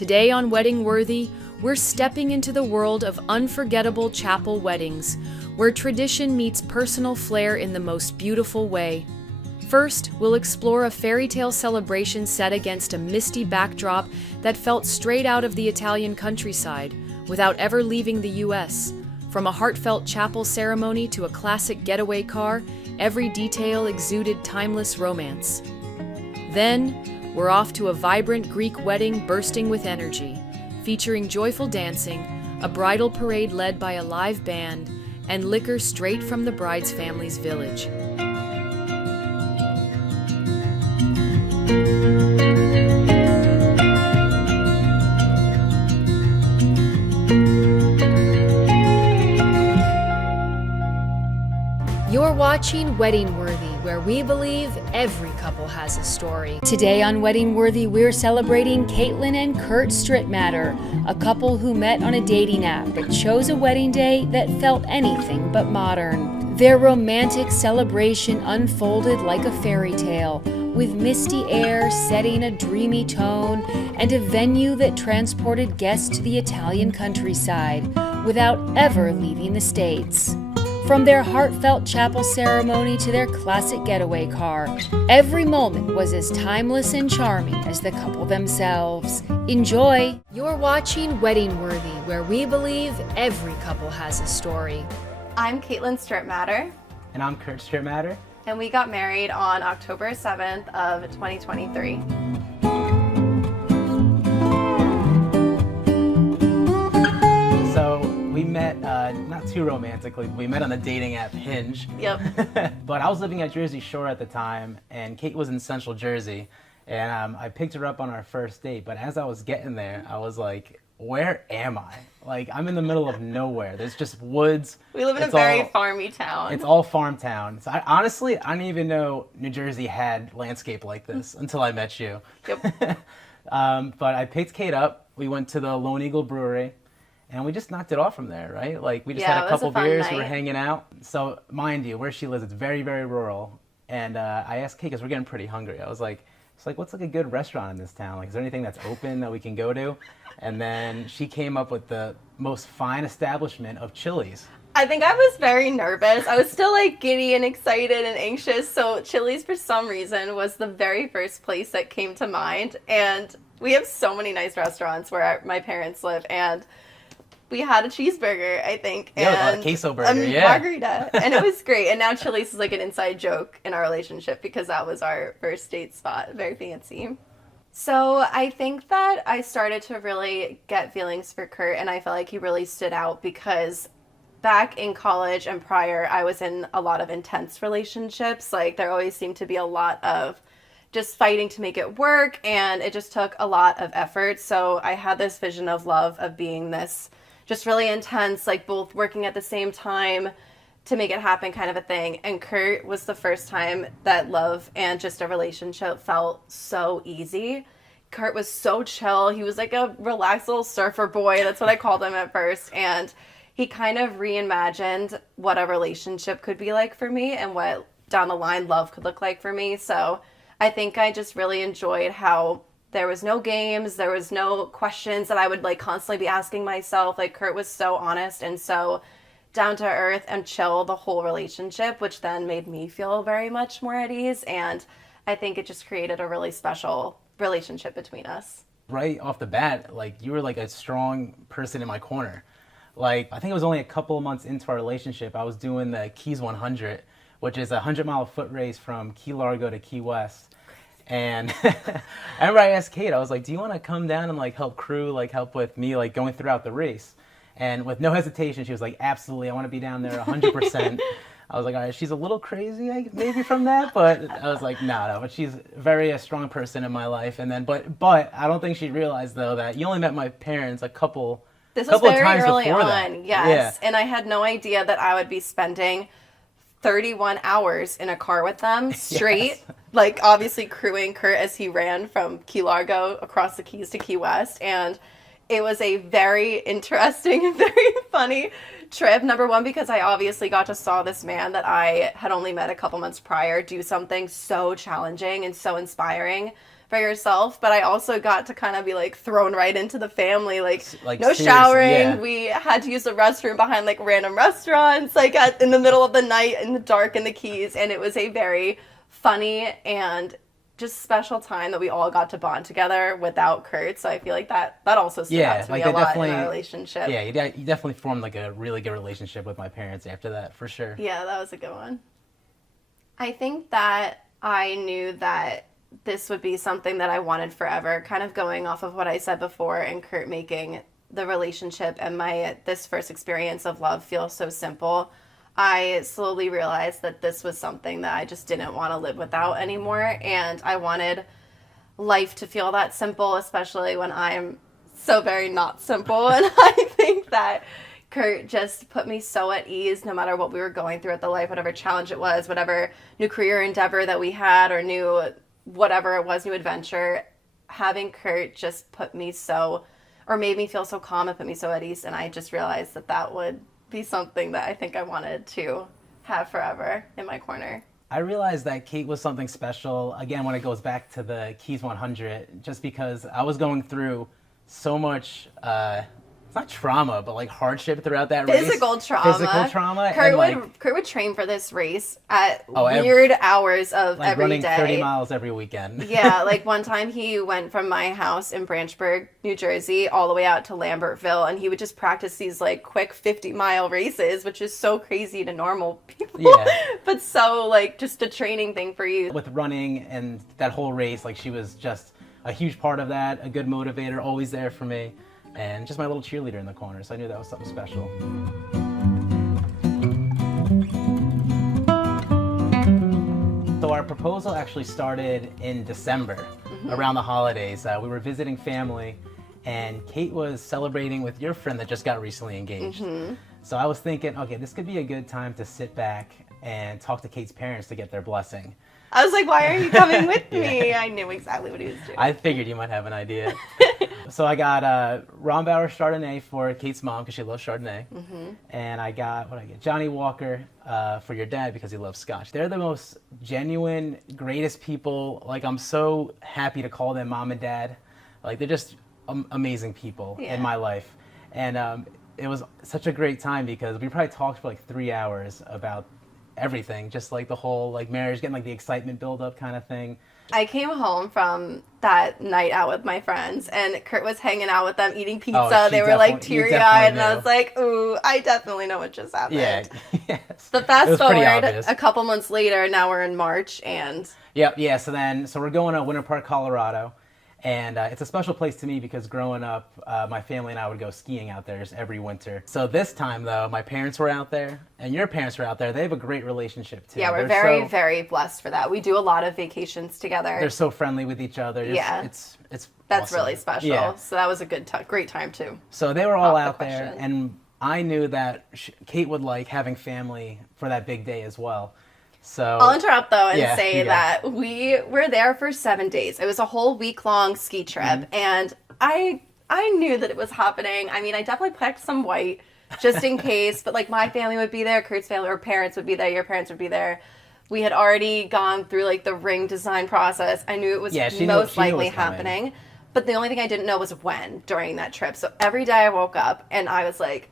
Today on Wedding Worthy, we're stepping into the world of unforgettable chapel weddings, where tradition meets personal flair in the most beautiful way. First, we'll explore a fairy tale celebration set against a misty backdrop that felt straight out of the Italian countryside, without ever leaving the US. From a heartfelt chapel ceremony to a classic getaway car, every detail exuded timeless romance. Then, we're off to a vibrant Greek wedding bursting with energy, featuring joyful dancing, a bridal parade led by a live band, and liquor straight from the bride's family's village. You're watching Wedding Worthy, where we believe every couple has a story. Today on Wedding Worthy, we're celebrating Caitlin and Kurt Strittmatter, a couple who met on a dating app but chose a wedding day that felt anything but modern. Their romantic celebration unfolded like a fairy tale, with misty air setting a dreamy tone and a venue that transported guests to the Italian countryside without ever leaving the States. From their heartfelt chapel ceremony to their classic getaway car, every moment was as timeless and charming as the couple themselves. Enjoy! You're watching Wedding Worthy, where we believe every couple has a story. I'm Caitlin Strittmatter. And I'm Kurt Strittmatter. And we got married on October 7th of 2023. So we met, not too romantically, but we met on the dating app Hinge. Yep. But I was living at Jersey Shore at the time, and Kate was in Central Jersey. And I picked her up on our first date, but as I was getting there, I was like, where am I? Like, I'm in the middle of nowhere. There's just woods. We live in a very farmy town. It's all farm town. So honestly, I didn't even know New Jersey had landscape like this until I met you. Yep. But I picked Kate up. We went to the Lone Eagle Brewery, and we just knocked it off from there, right? Like, we just had a couple beers, we were hanging out. So, mind you, where she lives, it's very, very rural. And I asked Kate, because we're getting pretty hungry. I was like, what's like a good restaurant in this town? Like, is there anything that's open that we can go to? And then she came up with the most fine establishment of Chili's. I think I was very nervous. I was still like giddy and excited and anxious. So Chili's, for some reason, was the very first place that came to mind. And we have so many nice restaurants where my parents live. And we had a cheeseburger, I think. Yeah, and a queso burger, a margarita. And it was great. And now Chili's is like an inside joke in our relationship because that was our first date spot. Very fancy. So I think that I started to really get feelings for Kurt, and I felt like he really stood out because back in college and prior, I was in a lot of intense relationships. Like, there always seemed to be a lot of just fighting to make it work, and it just took a lot of effort. So I had this vision of love, of being this just really intense, like both working at the same time to make it happen kind of a thing. And Kurt was the first time that love and just a relationship felt so easy. Kurt was so chill. He was like a relaxed little surfer boy. That's what I called him at first. And he kind of reimagined what a relationship could be like for me and what down the line love could look like for me. So I think I just really enjoyed how there was no games. There was no questions that I would like constantly be asking myself. Like, Kurt was so honest and so down to earth and chill the whole relationship, which then made me feel very much more at ease. And I think it just created a really special relationship between us. Right off the bat, like, you were like a strong person in my corner. Like, I think it was only a couple of months into our relationship, I was doing the Keys 100, which is a 100-mile foot race from Key Largo to Key West. And I remember I asked Kate, I was like, do you want to come down and like help crew, like help with me, like going throughout the race? And with no hesitation, she was like, absolutely, I want to be down there 100%. I was like, all right, she's a little crazy maybe from that, but I was like, no, but she's very a strong person in my life. And then, but I don't think she realized, though, that you only met my parents a couple This was very times early on, that. yes. Yeah. And I had no idea that I would be spending 31 hours in a car with them straight. Yes. Like, obviously crewing Kurt as he ran from Key Largo across the Keys to Key West. And it was a very interesting and very funny trip. Number one, because I obviously got to saw this man that I had only met a couple months prior do something so challenging and so inspiring. by yourself, but I also got to kind of be like thrown right into the family, like no seriously, showering. yeah. We had to use the restroom behind like random restaurants, like in the middle of the night in the dark in the Keys, and it was a very funny and just special time that we all got to bond together without Kurt. So I feel like that also stood out to me a lot in our relationship. Yeah, you definitely formed like a really good relationship with my parents after that, for sure. Yeah, that was a good one. I think that I knew that this would be something that I wanted forever, kind of going off of what I said before and Kurt making the relationship and this first experience of love feel so simple. I slowly realized that this was something that I just didn't want to live without anymore, and I wanted life to feel that simple, especially when I'm so very not simple. And I think that Kurt just put me so at ease no matter what we were going through at the life, whatever challenge it was, whatever new career endeavor that we had or new whatever it was, new adventure. Having Kurt just put me so, or made me feel so calm and put me so at ease, and I just realized that would be something that I think I wanted to have forever in my corner. I realized that Kate was something special, again, when it goes back to the Keys 100, just because I was going through so much, it's not trauma, but like hardship throughout that race. Physical trauma. Kurt would train for this race at weird hours of like every running day. 30 miles every weekend. Yeah, like one time he went from my house in Branchburg, New Jersey, all the way out to Lambertville, and he would just practice these like quick 50-mile races, which is so crazy to normal people. Yeah. But so like just a training thing for you. With running and that whole race, like she was just a huge part of that, a good motivator, always there for me. And just my little cheerleader in the corner, so I knew that was something special. So our proposal actually started in December, around the holidays. We were visiting family, and Kate was celebrating with your friend that just got recently engaged. So I was thinking, okay, this could be a good time to sit back and talk to Kate's parents to get their blessing. I was like, why are you coming with me? I knew exactly what he was doing. I figured you might have an idea. So I got Rombauer Chardonnay for Kate's mom because she loves Chardonnay. And I got, Johnny Walker for your dad because he loves Scotch. They're the most genuine, greatest people. Like, I'm so happy to call them mom and dad. Like, they're just amazing people in my life. And it was such a great time because we probably talked for like 3 hours about everything, just like the whole like marriage, getting like the excitement build up kind of thing. I came home from that night out with my friends, and Kurt was hanging out with them eating pizza. They were like teary-eyed, and I was like, ooh, I definitely know what just happened. Yeah. Yes. So fast forward a couple months later, now we're in March, and so we're going to Winter Park, Colorado. And it's a special place to me because growing up, my family and I would go skiing out there just every winter. So this time, though, my parents were out there, and your parents were out there. They have a great relationship, too. Yeah, we're very blessed for that. We do a lot of vacations together. They're so friendly with each other. It's That's awesome. really special. Yeah. So that was a great time, too. So they were all out there, and I knew that Kate would like having family for that big day as well. So I'll interrupt though and say that we were there for 7 days. It was a whole week-long ski trip, and I knew that it was happening. I mean, I definitely packed some white just in case, but like my family would be there, Kurt's family or parents would be there, your parents would be there. We had already gone through like the ring design process. I knew it was most likely happening, but the only thing I didn't know was when during that trip. So every day I woke up and I was like,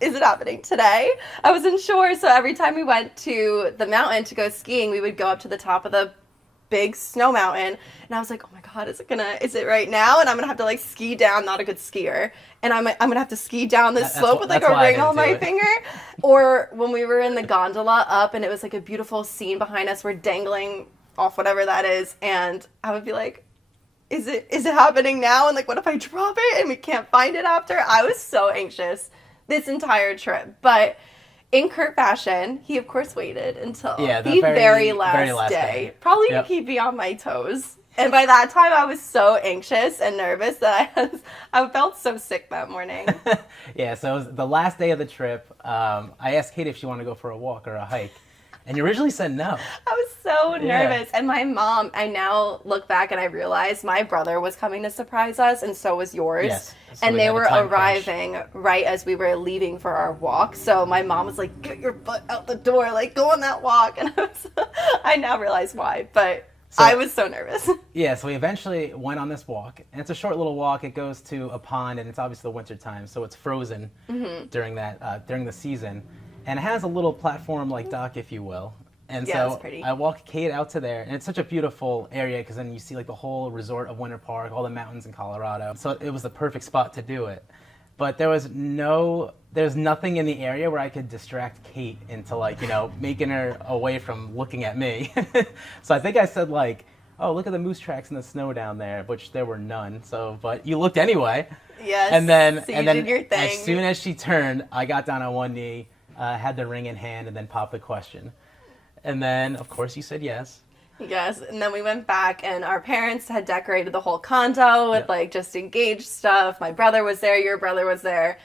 is it happening today? I wasn't sure, so every time we went to the mountain to go skiing, we would go up to the top of the big snow mountain, and I was like, oh my god, is it right now? And I'm gonna have to like ski down, not a good skier, and I'm gonna have to ski down this slope with like a ring on my finger. Or when we were in the gondola up, and it was like a beautiful scene behind us, we're dangling off whatever that is, and I would be like, is it happening now? And like, what if I drop it and we can't find it after? I was so anxious this entire trip, but in Kurt fashion, he of course waited until the very last day. Probably to keep me on my toes. And by that time, I was so anxious and nervous that I felt so sick that morning. So it was the last day of the trip. I asked Kate if she wanted to go for a walk or a hike. And you originally said no. I was so nervous. And my mom, I now look back and I realize my brother was coming to surprise us, and so was yours. Yes. So and they were arriving right as we were leaving for our walk. So my mom was like, get your butt out the door, like go on that walk. And I now realize why. But So, I was so nervous. Yeah, so we eventually went on this walk, and it's a short little walk. It goes to a pond, and it's obviously the winter time, so it's frozen during the season, and it has a little platform-like dock, if you will. And Yeah, so it's pretty. I walk Kate out to there, and it's such a beautiful area because then you see like the whole resort of Winter Park, all the mountains in Colorado. So it was the perfect spot to do it. But there's nothing in the area where I could distract Kate into like, making her away from looking at me. So I think I said like, oh, look at the moose tracks in the snow down there, which there were none. So, but you looked anyway. Yes. And then, so you did your thing. as soon as she turned, I got down on one knee, had the ring in hand, and then popped the question. And then, of course, you said yes. Yes, and then we went back, and our parents had decorated the whole condo with like just engaged stuff. My brother was there, your brother was there.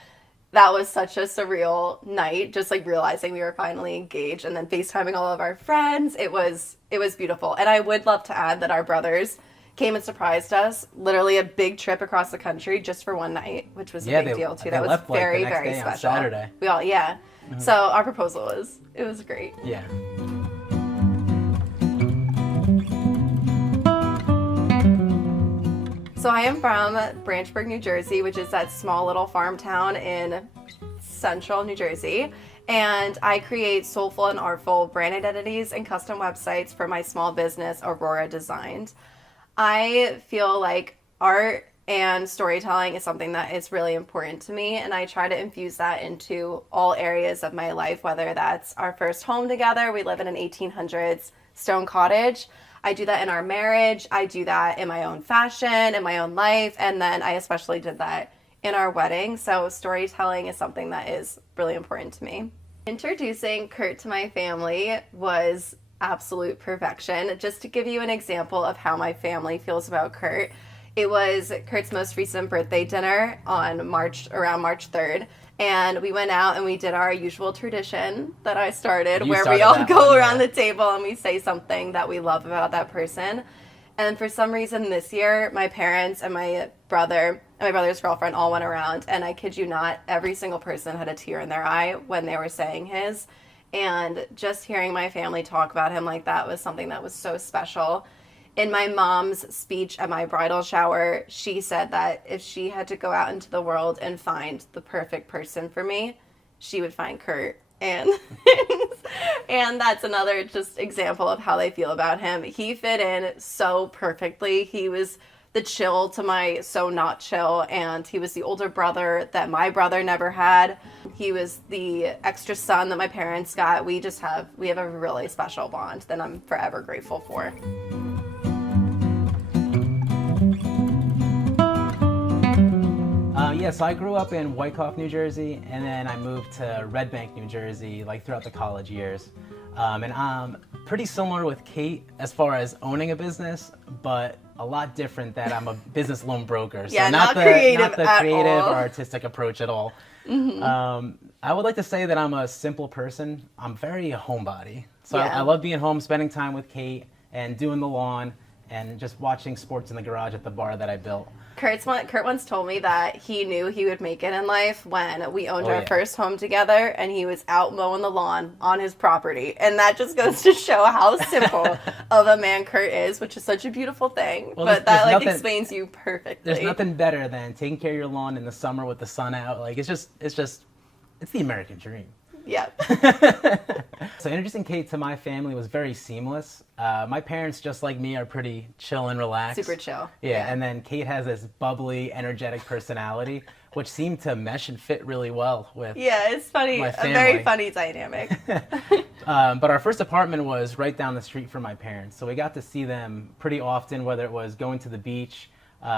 That was such a surreal night, just like realizing we were finally engaged, and then FaceTiming all of our friends. It was beautiful. And I would love to add that our brothers came and surprised us, literally a big trip across the country just for one night, which was a big deal too. That was left, very, like, the next very day special. on Saturday. We all, So our proposal was great. Yeah. So I am from Branchburg, New Jersey, which is that small little farm town in central New Jersey. And I create soulful and artful brand identities and custom websites for my small business, Aurora Designs. I feel like art and storytelling is something that is really important to me, and I try to infuse that into all areas of my life, whether that's our first home together. We live in an 1800s stone cottage. I do that in our marriage. I do that in my own fashion, in my own life, and then I especially did that in our wedding. So storytelling is something that is really important to me. Introducing Kurt to my family was absolute perfection. Just to give you an example of how my family feels about Kurt, it was Kurt's most recent birthday dinner on around March 3rd. And we went out and we did our usual tradition that I started, where we all go around the table and we say something that we love about that person. And for some reason this year, my parents and my brother and my brother's girlfriend all went around, and I kid you not, every single person had a tear in their eye when they were saying his. And just hearing my family talk about him like that was something that was so special. In my mom's speech at my bridal shower, she said that if she had to go out into the world and find the perfect person for me, she would find Kurt. And and that's another just example of how they feel about him. He fit in so perfectly. He was the chill to my so not chill, and he was the older brother that my brother never had. He was the extra son that my parents got. We have a really special bond that I'm forever grateful for. So I grew up in Wyckoff, New Jersey, and then I moved to Red Bank, New Jersey, like throughout the college years. And I'm pretty similar with Kate as far as owning a business, but a lot different that I'm a business loan broker. So not the creative or artistic approach at all. Mm-hmm. I would like to say that I'm a simple person. I'm very a homebody. So I love being home, spending time with Kate, and doing the lawn, and just watching sports in the garage at the bar that I built. Kurt once told me that he knew he would make it in life when we owned our first home together, and he was out mowing the lawn on his property. And that just goes to show how simple of a man Kurt is, which is such a beautiful thing. Well, but that explains you perfectly. There's nothing better than taking care of your lawn in the summer with the sun out. Like it's the American dream. Yep. So introducing Kate to my family was very seamless. My parents, just like me, are pretty chill and relaxed. Super chill. Yeah, and then Kate has this bubbly, energetic personality, which seemed to mesh and fit really well with it's funny. my family. A very funny dynamic. But our first apartment was right down the street from my parents, so we got to see them pretty often, whether it was going to the beach,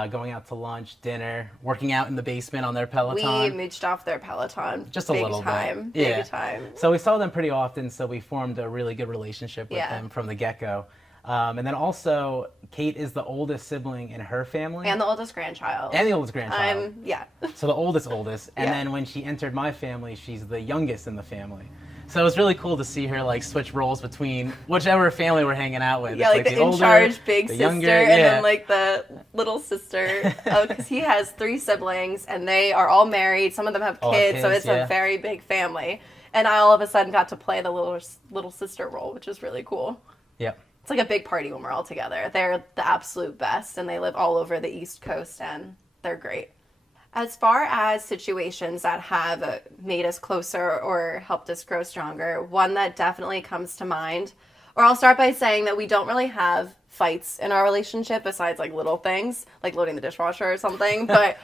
going out to lunch, dinner, working out in the basement on their Peloton. We mooched off their Peloton. Just a little bit. Big time. So we saw them pretty often, so we formed a really good relationship with them from the get-go. And then also, Kate is the oldest sibling in her family. And the oldest grandchild. So the oldest. And then when she entered my family, she's the youngest in the family. So it was really cool to see her like switch roles between whichever family we're hanging out with. Yeah, like the older, in-charge big sister and then like the little sister. Because he has 3 siblings and they are all married. Some of them have kids, so it's a very big family. And I all of a sudden got to play the little sister role, which is really cool. Yep. it's like a big party when we're all together. They're the absolute best, and they live all over the East Coast, and they're great. As far as situations that have made us closer or helped us grow stronger, one that definitely comes to mind, or I'll start by saying that we don't really have fights in our relationship besides like little things, like loading the dishwasher or something, but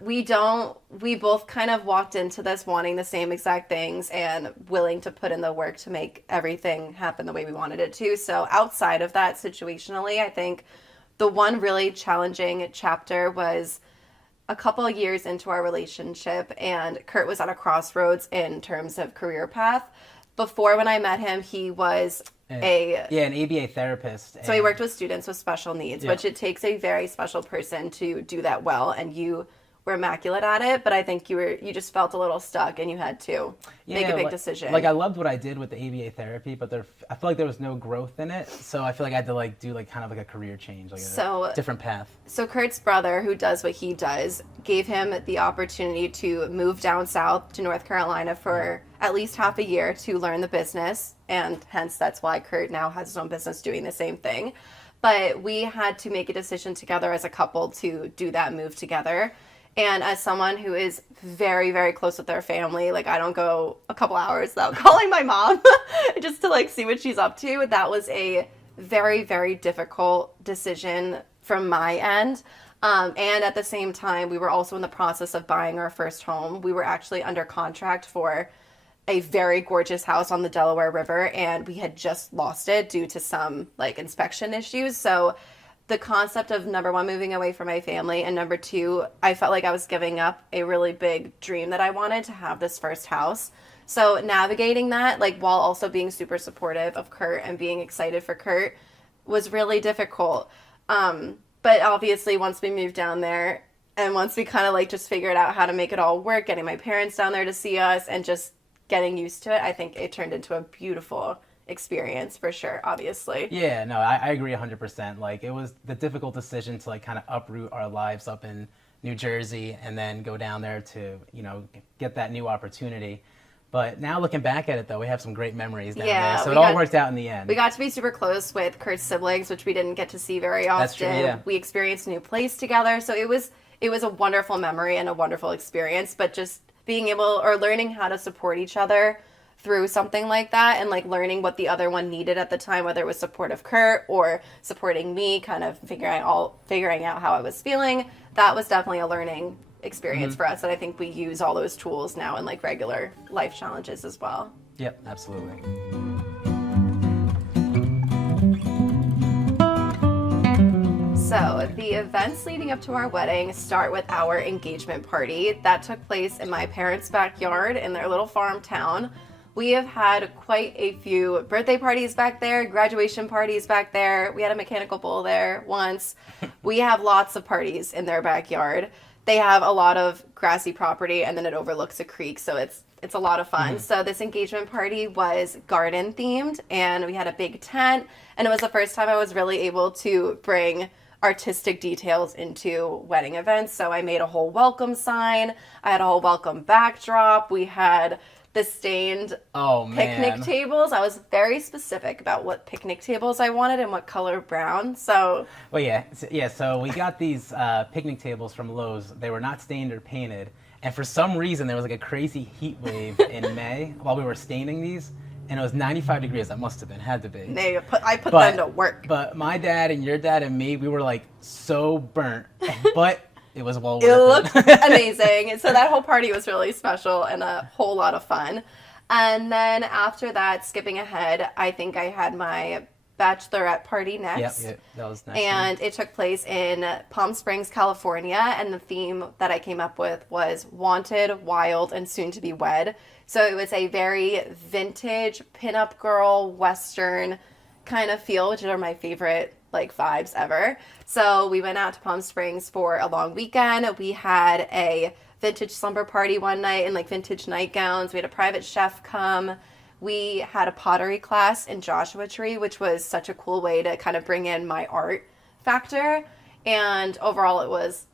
we both kind of walked into this wanting the same exact things and willing to put in the work to make everything happen the way we wanted it to. So outside of that, situationally, I think the one really challenging chapter was a couple of years into our relationship, and Kurt was at a crossroads in terms of career path. Before, when I met him, he was an ABA therapist. So he worked with students with special needs, yeah. which it takes a very special person to do that well, and you were immaculate at it, but I think you just felt a little stuck and you had to make a big decision. Like I loved what I did with the ABA therapy, but I feel like there was no growth in it, so I feel like I had to do kind of a career change, a different path. So Kurt's brother, who does what he does, gave him the opportunity to move down south to North Carolina for at least half a year to learn the business, and hence that's why Kurt now has his own business doing the same thing. But we had to make a decision together as a couple to do that move together. And as someone who is very, very close with their family, like I don't go a couple hours without calling my mom just to see what she's up to. That was a very, very difficult decision from my end. And at the same time, we were also in the process of buying our first home. We were actually under contract for a very gorgeous house on the Delaware River, and we had just lost it due to some inspection issues. So the concept of, number one, moving away from my family, and number two, I felt like I was giving up a really big dream that I wanted to have this first house. So navigating that, while also being super supportive of Kurt and being excited for Kurt, was really difficult. But obviously, once we moved down there, and once we kind of just figured out how to make it all work, getting my parents down there to see us, and just getting used to it, I think it turned into a beautiful experience for sure, obviously. Yeah, no, I agree 100%. It was the difficult decision to kind of uproot our lives up in New Jersey and then go down there to, get that new opportunity. But now looking back at it, though, we have some great memories down there. So it all worked out in the end. We got to be super close with Kurt's siblings, which we didn't get to see very often. That's true, yeah. We experienced a new place together. So it was a wonderful memory and a wonderful experience. But just being able, or learning how to support each other through something like that, and learning what the other one needed at the time, whether it was support of Kurt or supporting me, kind of figuring out how I was feeling, that was definitely a learning experience for us. And I think we use all those tools now in regular life challenges as well. Yep, absolutely. So the events leading up to our wedding start with our engagement party that took place in my parents' backyard in their little farm town. We have had quite a few birthday parties back there, graduation parties back there. We had a mechanical bull there once. We have lots of parties in their backyard. They have a lot of grassy property, and then it overlooks a creek, so it's a lot of fun. So this engagement party was garden themed, and we had a big tent, and it was the first time I was really able to bring artistic details into wedding events. So I made a whole welcome sign. I had a whole welcome backdrop. We had the stained picnic tables. I was very specific about what picnic tables I wanted and what color brown. So so we got these picnic tables from Lowe's. They were not stained or painted, and for some reason there was a crazy heat wave in May while we were staining these, and it was 95 degrees. That must have been, had to be. I put them to work. But my dad and your dad and me, we were so burnt, but it was well worth it. It looked amazing. So that whole party was really special and a whole lot of fun. And then after that, skipping ahead, I think I had my bachelorette party next. Yep, that was nice. And it took place in Palm Springs, California. And the theme that I came up with was wanted, wild, and soon to be wed. So it was a very vintage pinup girl Western kind of feel, which are my favorite vibes ever. So we went out to Palm Springs for a long weekend. We had a vintage slumber party one night in vintage nightgowns. We had a private chef come. We had a pottery class in Joshua Tree, which was such a cool way to kind of bring in my art factor. And overall, it was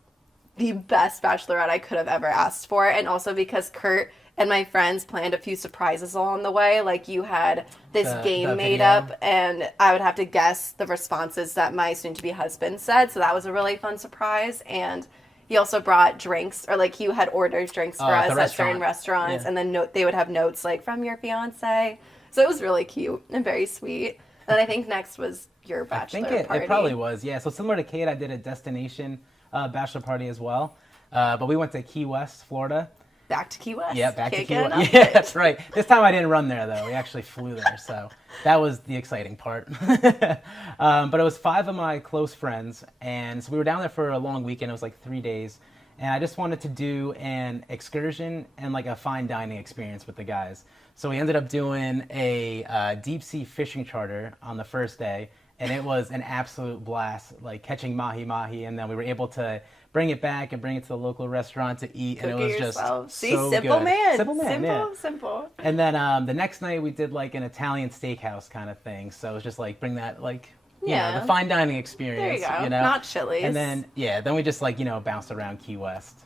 the best bachelorette I could have ever asked for. And also because Kurt and my friends planned a few surprises along the way. Like, you had this game made video. up, and I would have to guess the responses that my soon-to-be husband said. So that was a really fun surprise. And he also brought drinks, or like he had ordered drinks for us at certain restaurants, and then they would have notes like, from your fiance. So it was really cute and very sweet. And I think next was your bachelor party. It probably was, yeah. So similar to Kate, I did a destination bachelor party as well. But we went to Key West, Florida. Back to Key West. Yeah, back to Can't Key get West. enough. Yeah, that's right. This time I didn't run there, though. We actually flew there, so that was the exciting part. But it was 5 of my close friends, and so we were down there for a long weekend. It was like 3 days, and I just wanted to do an excursion and like a fine dining experience with the guys. So we ended up doing a deep sea fishing charter on the first day, and it was an absolute blast, like catching mahi-mahi, and then we were able to bring it back and bring it to the local restaurant to eat, and it was just so simple good. man. Simple man, yeah. Simple. And then the next night we did like an Italian steakhouse kind of thing, so it was just like bring that like, you know, the fine dining experience. There you go. know? Not Chili's. And then, then we just like, bounced around Key West.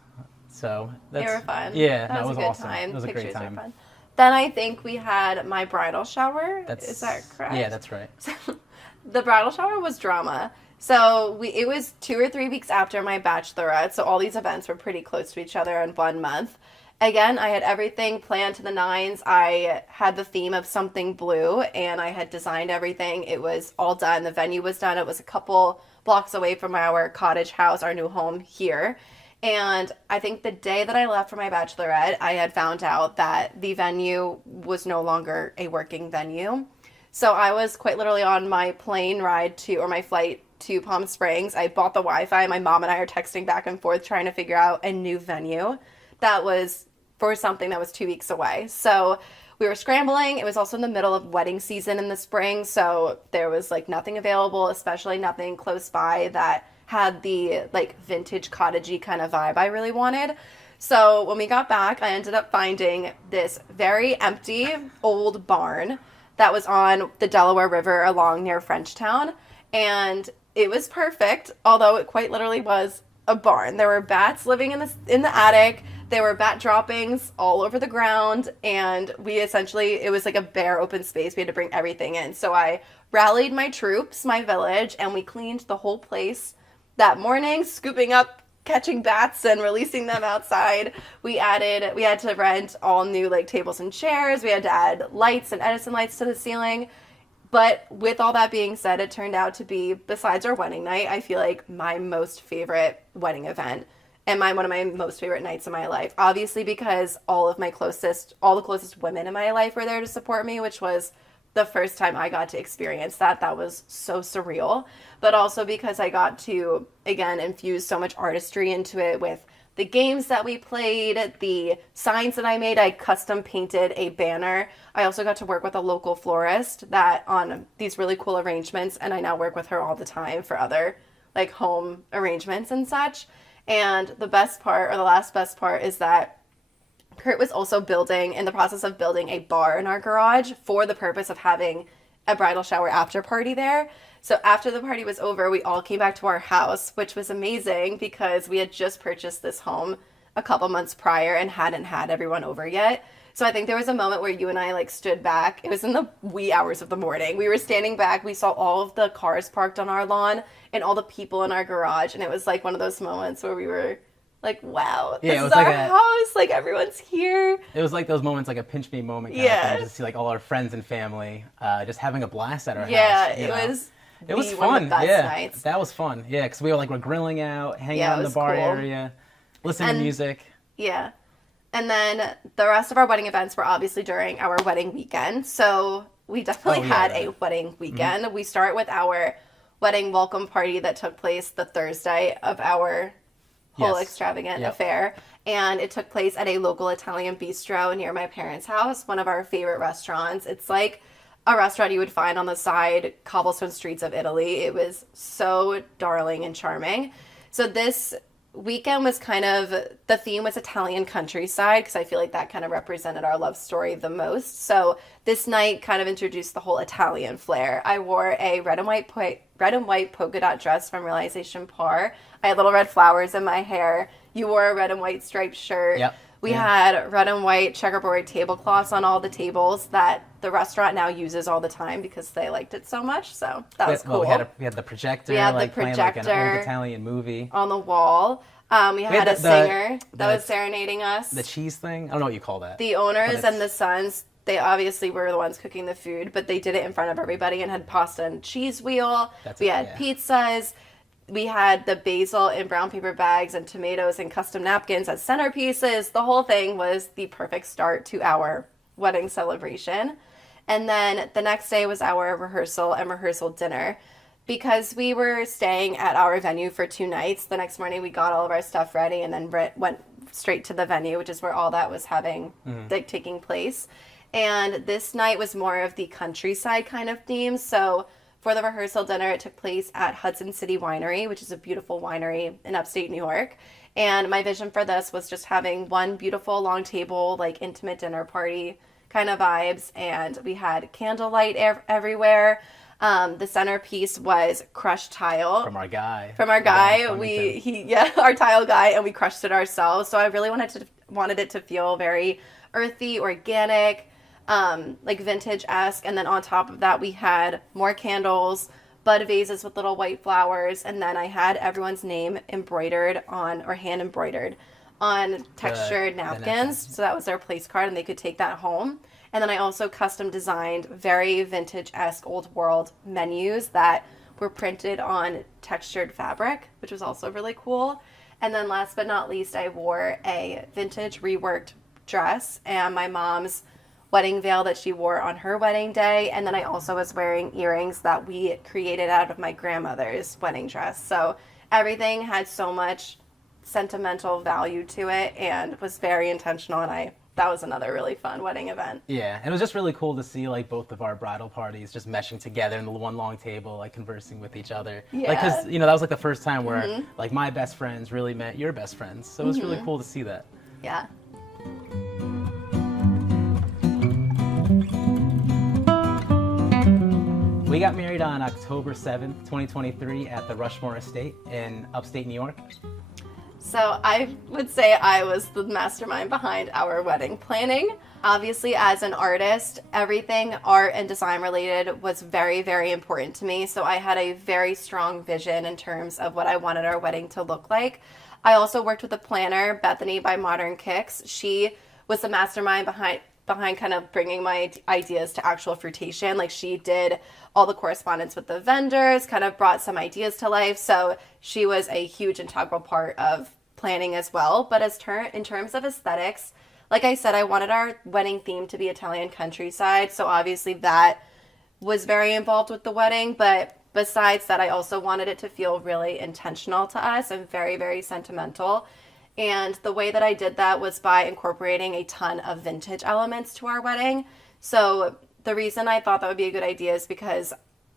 So they were fun. Yeah, that was it was a good awesome. time. It was Pictures a great time. Were fun. Then I think we had my bridal shower. Is that correct? Yeah, that's right. The bridal shower was drama. So it was 2 or 3 weeks after my bachelorette, so all these events were pretty close to each other in 1 month. Again, I had everything planned to the nines. I had the theme of something blue, and I had designed everything. It was all done. The venue was done. It was a couple blocks away from our cottage house, our new home here. And I think the day that I left for my bachelorette, I had found out that the venue was no longer a working venue. So I was quite literally on my plane ride or my flight to Palm Springs. I bought the Wi-Fi. My mom and I are texting back and forth trying to figure out a new venue that was for something that was 2 weeks away. So we were scrambling. It was also in the middle of wedding season in the spring. So there was like nothing available, especially nothing close by that had the like vintage cottagey kind of vibe I really wanted. So when we got back, I ended up finding this very empty old barn that was on the Delaware River along near Frenchtown. And it was perfect, although it quite literally was a barn. There were bats living in the attic. There were bat droppings all over the ground. And it was like a bare open space. We had to bring everything in. So I rallied my troops, my village, and we cleaned the whole place that morning, scooping up, catching bats and releasing them outside. We had to rent all new like tables and chairs. We had to add lights and Edison lights to the ceiling. But with all that being said, it turned out to be, besides our wedding night, I feel like my most favorite wedding event and one of my most favorite nights of my life. Obviously because all the closest women in my life were there to support me, which was the first time I got to experience that. That was so surreal. But also because I got to, again, infuse so much artistry into it with the games that we played, the signs that I made. I custom painted a banner. I also got to work with a local florist on these really cool arrangements, and I now work with her all the time for other like home arrangements and such. And the last best part is that Kurt was also in the process of building a bar in our garage for the purpose of having a bridal shower after party there. So after the party was over, we all came back to our house, which was amazing because we had just purchased this home a couple months prior and hadn't had everyone over yet. So I think there was a moment where you and I like stood back. It was in the wee hours of the morning. We were standing back. We saw all of the cars parked on our lawn and all the people in our garage. And it was like one of those moments where we were like, wow, this is our house. Like everyone's here. It was like those moments, like a pinch me moment kind of thing. Just to see like all our friends and family just having a blast at our house. Yeah, it was fun. One of the best nights. That was fun. Yeah, because we're grilling out, hanging out in the bar area, listening to music. Yeah. And then the rest of our wedding events were obviously during our wedding weekend. So we definitely had a wedding weekend. Mm-hmm. We start with our wedding welcome party that took place the Thursday of our whole extravagant affair. And it took place at a local Italian bistro near my parents' house, one of our favorite restaurants. It's like a restaurant you would find on the side cobblestone streets of Italy. It was so darling and charming. So this weekend was the theme was Italian countryside because I feel like that kind of represented our love story the most. So this night kind of introduced the whole Italian flair. I wore a red and white polka dot dress from Realization Par. I had little red flowers in my hair, You wore a red and white striped shirt. Yep. We had red and white checkerboard tablecloths on all the tables that the restaurant now uses all the time because they liked it so much. So that was cool. Well, we had the projector. We had like, the projector playing like an old Italian movie on the wall. We had a singer that was serenading us. The cheese thing? I don't know what you call that. The owners and the sons, they obviously were the ones cooking the food, but they did it in front of everybody and had pasta and cheese wheel. We had pizzas. We had the basil in brown paper bags and tomatoes and custom napkins as centerpieces. The whole thing was the perfect start to our wedding celebration. And then the next day was our rehearsal and rehearsal dinner. Because we were staying at our venue for 2 nights, the next morning we got all of our stuff ready and then went straight to the venue, which is where all that was taking place. And this night was more of the countryside kind of theme. So for the rehearsal dinner, it took place at Hudson City Winery, which is a beautiful winery in upstate New York. And my vision for this was just having one beautiful long table, like intimate dinner party kind of vibes. And we had candlelight everywhere. The centerpiece was crushed tile from our guy. Our tile guy, and we crushed it ourselves. So I really wanted it to feel very earthy, organic, like vintage-esque. And then on top of that, we had more candles, bud vases with little white flowers, and then I had everyone's name embroidered on, or hand embroidered on textured napkins. So that was their place card, and they could take that home. And then I also custom designed very vintage-esque old world menus that were printed on textured fabric, which was also really cool. And then last but not least, I wore a vintage reworked dress and my mom's wedding veil that she wore on her wedding day. And then I also was wearing earrings that we created out of my grandmother's wedding dress. So everything had so much sentimental value to it and was very intentional, and that was another really fun wedding event. Yeah, and it was just really cool to see like both of our bridal parties just meshing together in the one long table, like conversing with each other. Yeah. Like, cause that was like the first time where like my best friends really met your best friends. So it was really cool to see that. Yeah. We got married on October 7th, 2023 at the Rushmore Estate in upstate New York. So I would say I was the mastermind behind our wedding planning. Obviously, as an artist, everything art and design related was very, very important to me. So I had a very strong vision in terms of what I wanted our wedding to look like. I also worked with a planner, Bethany by Modern Kicks. She was the mastermind behind kind of bringing my ideas to actual fruition. Like, she did all the correspondence with the vendors, kind of brought some ideas to life. So she was a huge integral part of planning as well. But in terms of aesthetics, like I said, I wanted our wedding theme to be Italian countryside. So obviously that was very involved with the wedding. But besides that, I also wanted it to feel really intentional to us and very, very sentimental. And the way that I did that was by incorporating a ton of vintage elements to our wedding. So the reason I thought that would be a good idea is because,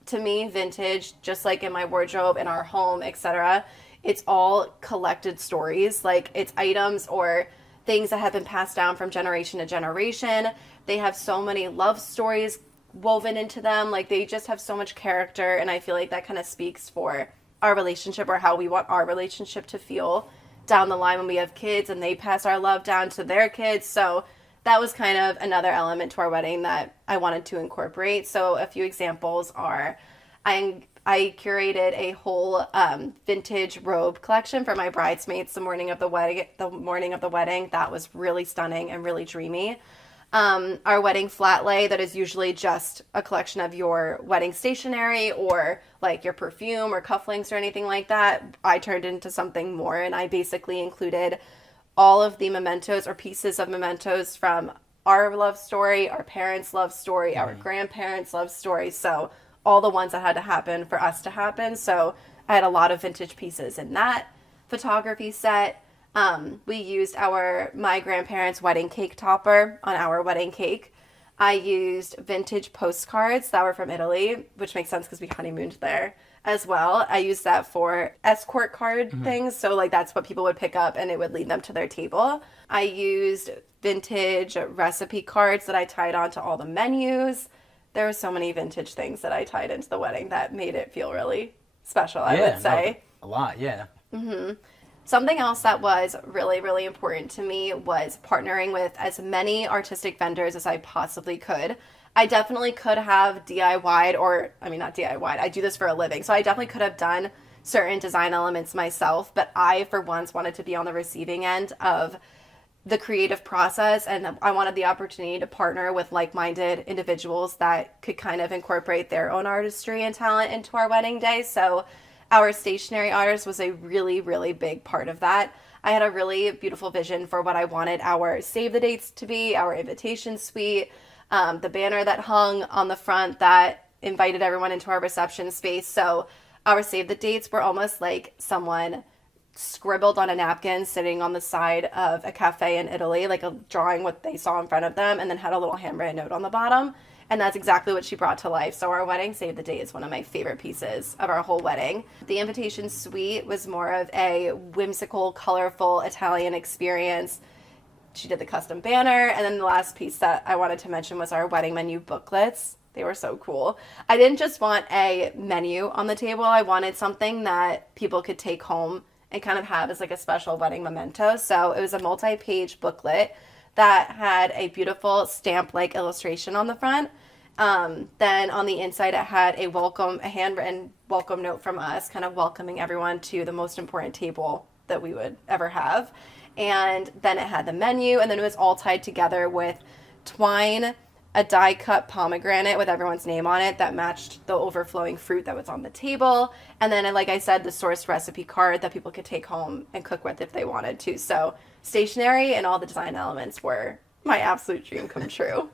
to me, vintage, just like in my wardrobe, in our home, etc., it's all collected stories. Like, it's items or things that have been passed down from generation to generation. They have so many love stories woven into them. Like, they just have so much character, and I feel like that kind of speaks for our relationship, or how we want our relationship to feel down the line when we have kids and they pass our love down to their kids. So that was kind of another element to our wedding that I wanted to incorporate. So a few examples are, I curated a whole vintage robe collection for my bridesmaids the morning of the wedding. That was really stunning and really dreamy. Our wedding flat lay, that is usually just a collection of your wedding stationery or like your perfume or cufflinks or anything like that, I turned into something more, and I basically included all of the mementos or pieces of mementos from our love story, our parents' love story, our grandparents' love story. So all the ones that had to happen for us to happen. So I had a lot of vintage pieces in that photography set. We used my grandparents' wedding cake topper on our wedding cake. I used vintage postcards that were from Italy, which makes sense because we honeymooned there as well. I used that for escort card things. So like, that's what people would pick up and it would lead them to their table. I used vintage recipe cards that I tied onto all the menus. There were so many vintage things that I tied into the wedding that made it feel really special, I would say. No, a lot, yeah. Something else that was really, really important to me was partnering with as many artistic vendors as I possibly could. I definitely could have DIY'd, or I mean, not DIY'd, I do this for a living, so I definitely could have done certain design elements myself, but I, for once, wanted to be on the receiving end of the creative process, and I wanted the opportunity to partner with like-minded individuals that could kind of incorporate their own artistry and talent into our wedding day. So our stationery artist was a really, really big part of that. I had a really beautiful vision for what I wanted our save the dates to be, our invitation suite, the banner that hung on the front that invited everyone into our reception space. So our save the dates were almost like someone scribbled on a napkin sitting on the side of a cafe in Italy, like a drawing what they saw in front of them, and then had a little handwritten note on the bottom. And that's exactly what she brought to life. So our wedding save the date is one of my favorite pieces of our whole wedding. The invitation suite was more of a whimsical, colorful Italian experience. She did the custom banner. And then the last piece that I wanted to mention was our wedding menu booklets. They were so cool. I didn't just want a menu on the table. I wanted something that people could take home and kind of have as like a special wedding memento. So it was a multi-page booklet that had a beautiful stamp-like illustration on the front. Then on the inside, it had a handwritten welcome note from us, kind of welcoming everyone to the most important table that we would ever have. And then it had the menu, and then it was all tied together with twine, a die-cut pomegranate with everyone's name on it that matched the overflowing fruit that was on the table. And then, like I said, the sourced recipe card that people could take home and cook with if they wanted to. So stationery and all the design elements were my absolute dream come true.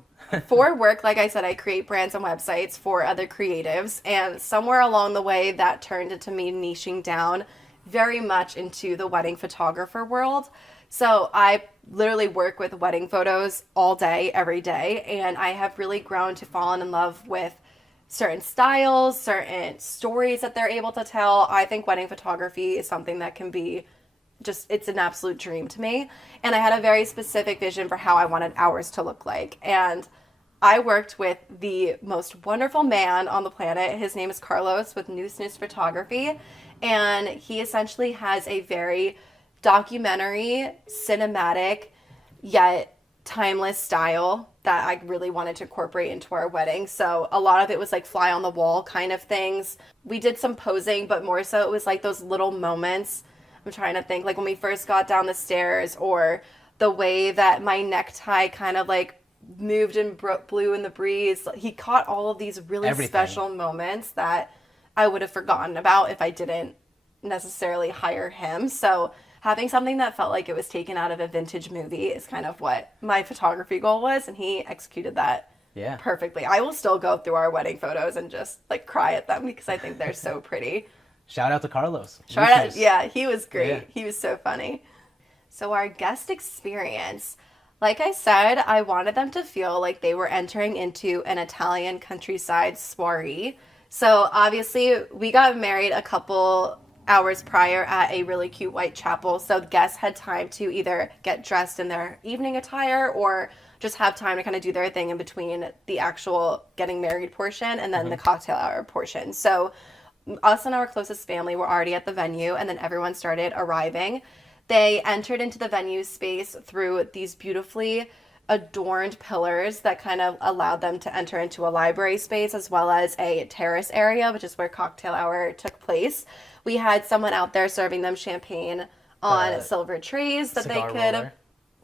For work, like I said, I create brands and websites for other creatives. And somewhere along the way, that turned into me niching down very much into the wedding photographer world. So I literally work with wedding photos all day, every day, and I have really grown to fall in love with certain styles, certain stories that they're able to tell. I think wedding photography is something that can be it's an absolute dream to me. And I had a very specific vision for how I wanted ours to look like. And I worked with the most wonderful man on the planet. His name is Carlos with New Snooze Photography, and he essentially has a very documentary, cinematic, yet timeless style that I really wanted to incorporate into our wedding. So a lot of it was like fly on the wall kind of things. We did some posing, but more so it was like those little moments. I'm trying to think, like when we first got down the stairs, or the way that my necktie kind of like moved and blew in the breeze. He caught all of these really special moments that I would have forgotten about if I didn't necessarily hire him. So having something that felt like it was taken out of a vintage movie is kind of what my photography goal was, and he executed that perfectly. I will still go through our wedding photos and just like cry at them because I think they're so pretty. Shout out to Carlos. Yeah, he was great. Yeah. He was so funny. So our guest experience, like I said, I wanted them to feel like they were entering into an Italian countryside soiree. So obviously we got married a couple hours prior at a really cute white chapel, so guests had time to either get dressed in their evening attire or just have time to kind of do their thing in between the actual getting married portion and then the cocktail hour portion. So us and our closest family were already at the venue, and then everyone started arriving. They entered into the venue space through these beautifully adorned pillars that kind of allowed them to enter into a library space as well as a terrace area, which is where cocktail hour took place. We had someone out there serving them champagne on silver trays that they could... Roller.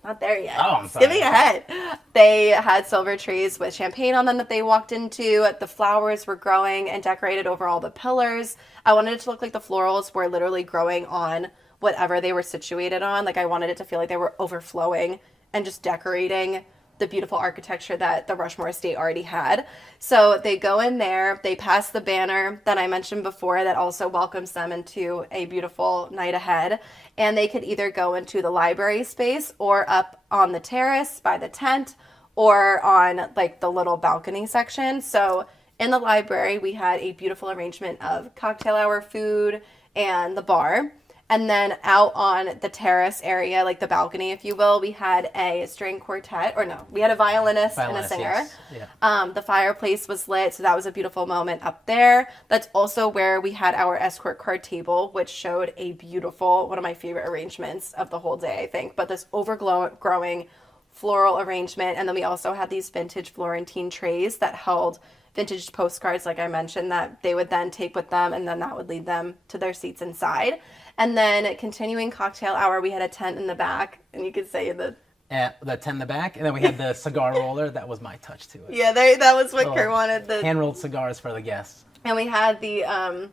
Not there yet. Oh, I'm sorry. Skipping ahead. They had silver trays with champagne on them that they walked into. The flowers were growing and decorated over all the pillars. I wanted it to look like the florals were literally growing on whatever they were situated on. Like I wanted it to feel like they were overflowing and just decorating the beautiful architecture that the Rushmore estate already had. So they go in there, they pass the banner that I mentioned before that also welcomes them into a beautiful night ahead. And they could either go into the library space or up on the terrace by the tent or on like the little balcony section. So in the library, we had a beautiful arrangement of cocktail hour food and the bar. And then out on the terrace area, like the balcony, if you will, we had a string quartet, or no, we had a violinist and a singer. Yes. Yeah. The fireplace was lit, so that was a beautiful moment up there. That's also where we had our escort card table, which showed a beautiful, one of my favorite arrangements of the whole day, I think. But this overgrowing floral arrangement, and then we also had these vintage Florentine trays that held vintage postcards, like I mentioned, that they would then take with them, and then that would lead them to their seats inside. And then continuing cocktail hour, we had a tent in the back, and you could say the tent in the back, and then we had the cigar roller. That was my touch to it. Yeah, that was what Kurt wanted. The hand-rolled cigars for the guests. And we had the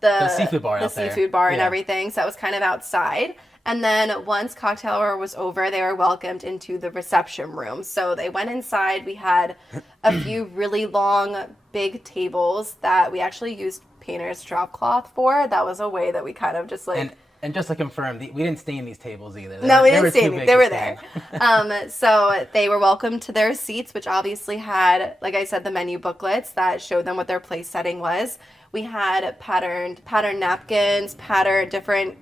seafood bar out there. The seafood bar and everything, so that was kind of outside. And then once cocktail hour was over, they were welcomed into the reception room. So they went inside. We had a few really long, big tables that we actually used painter's drop cloth for. That was a way that we kind of just like... And just to confirm, we didn't stain these tables either. We didn't stain them. They were there. So they were welcomed to their seats, which obviously had, like I said, the menu booklets that showed them what their place setting was. We had patterned napkins, different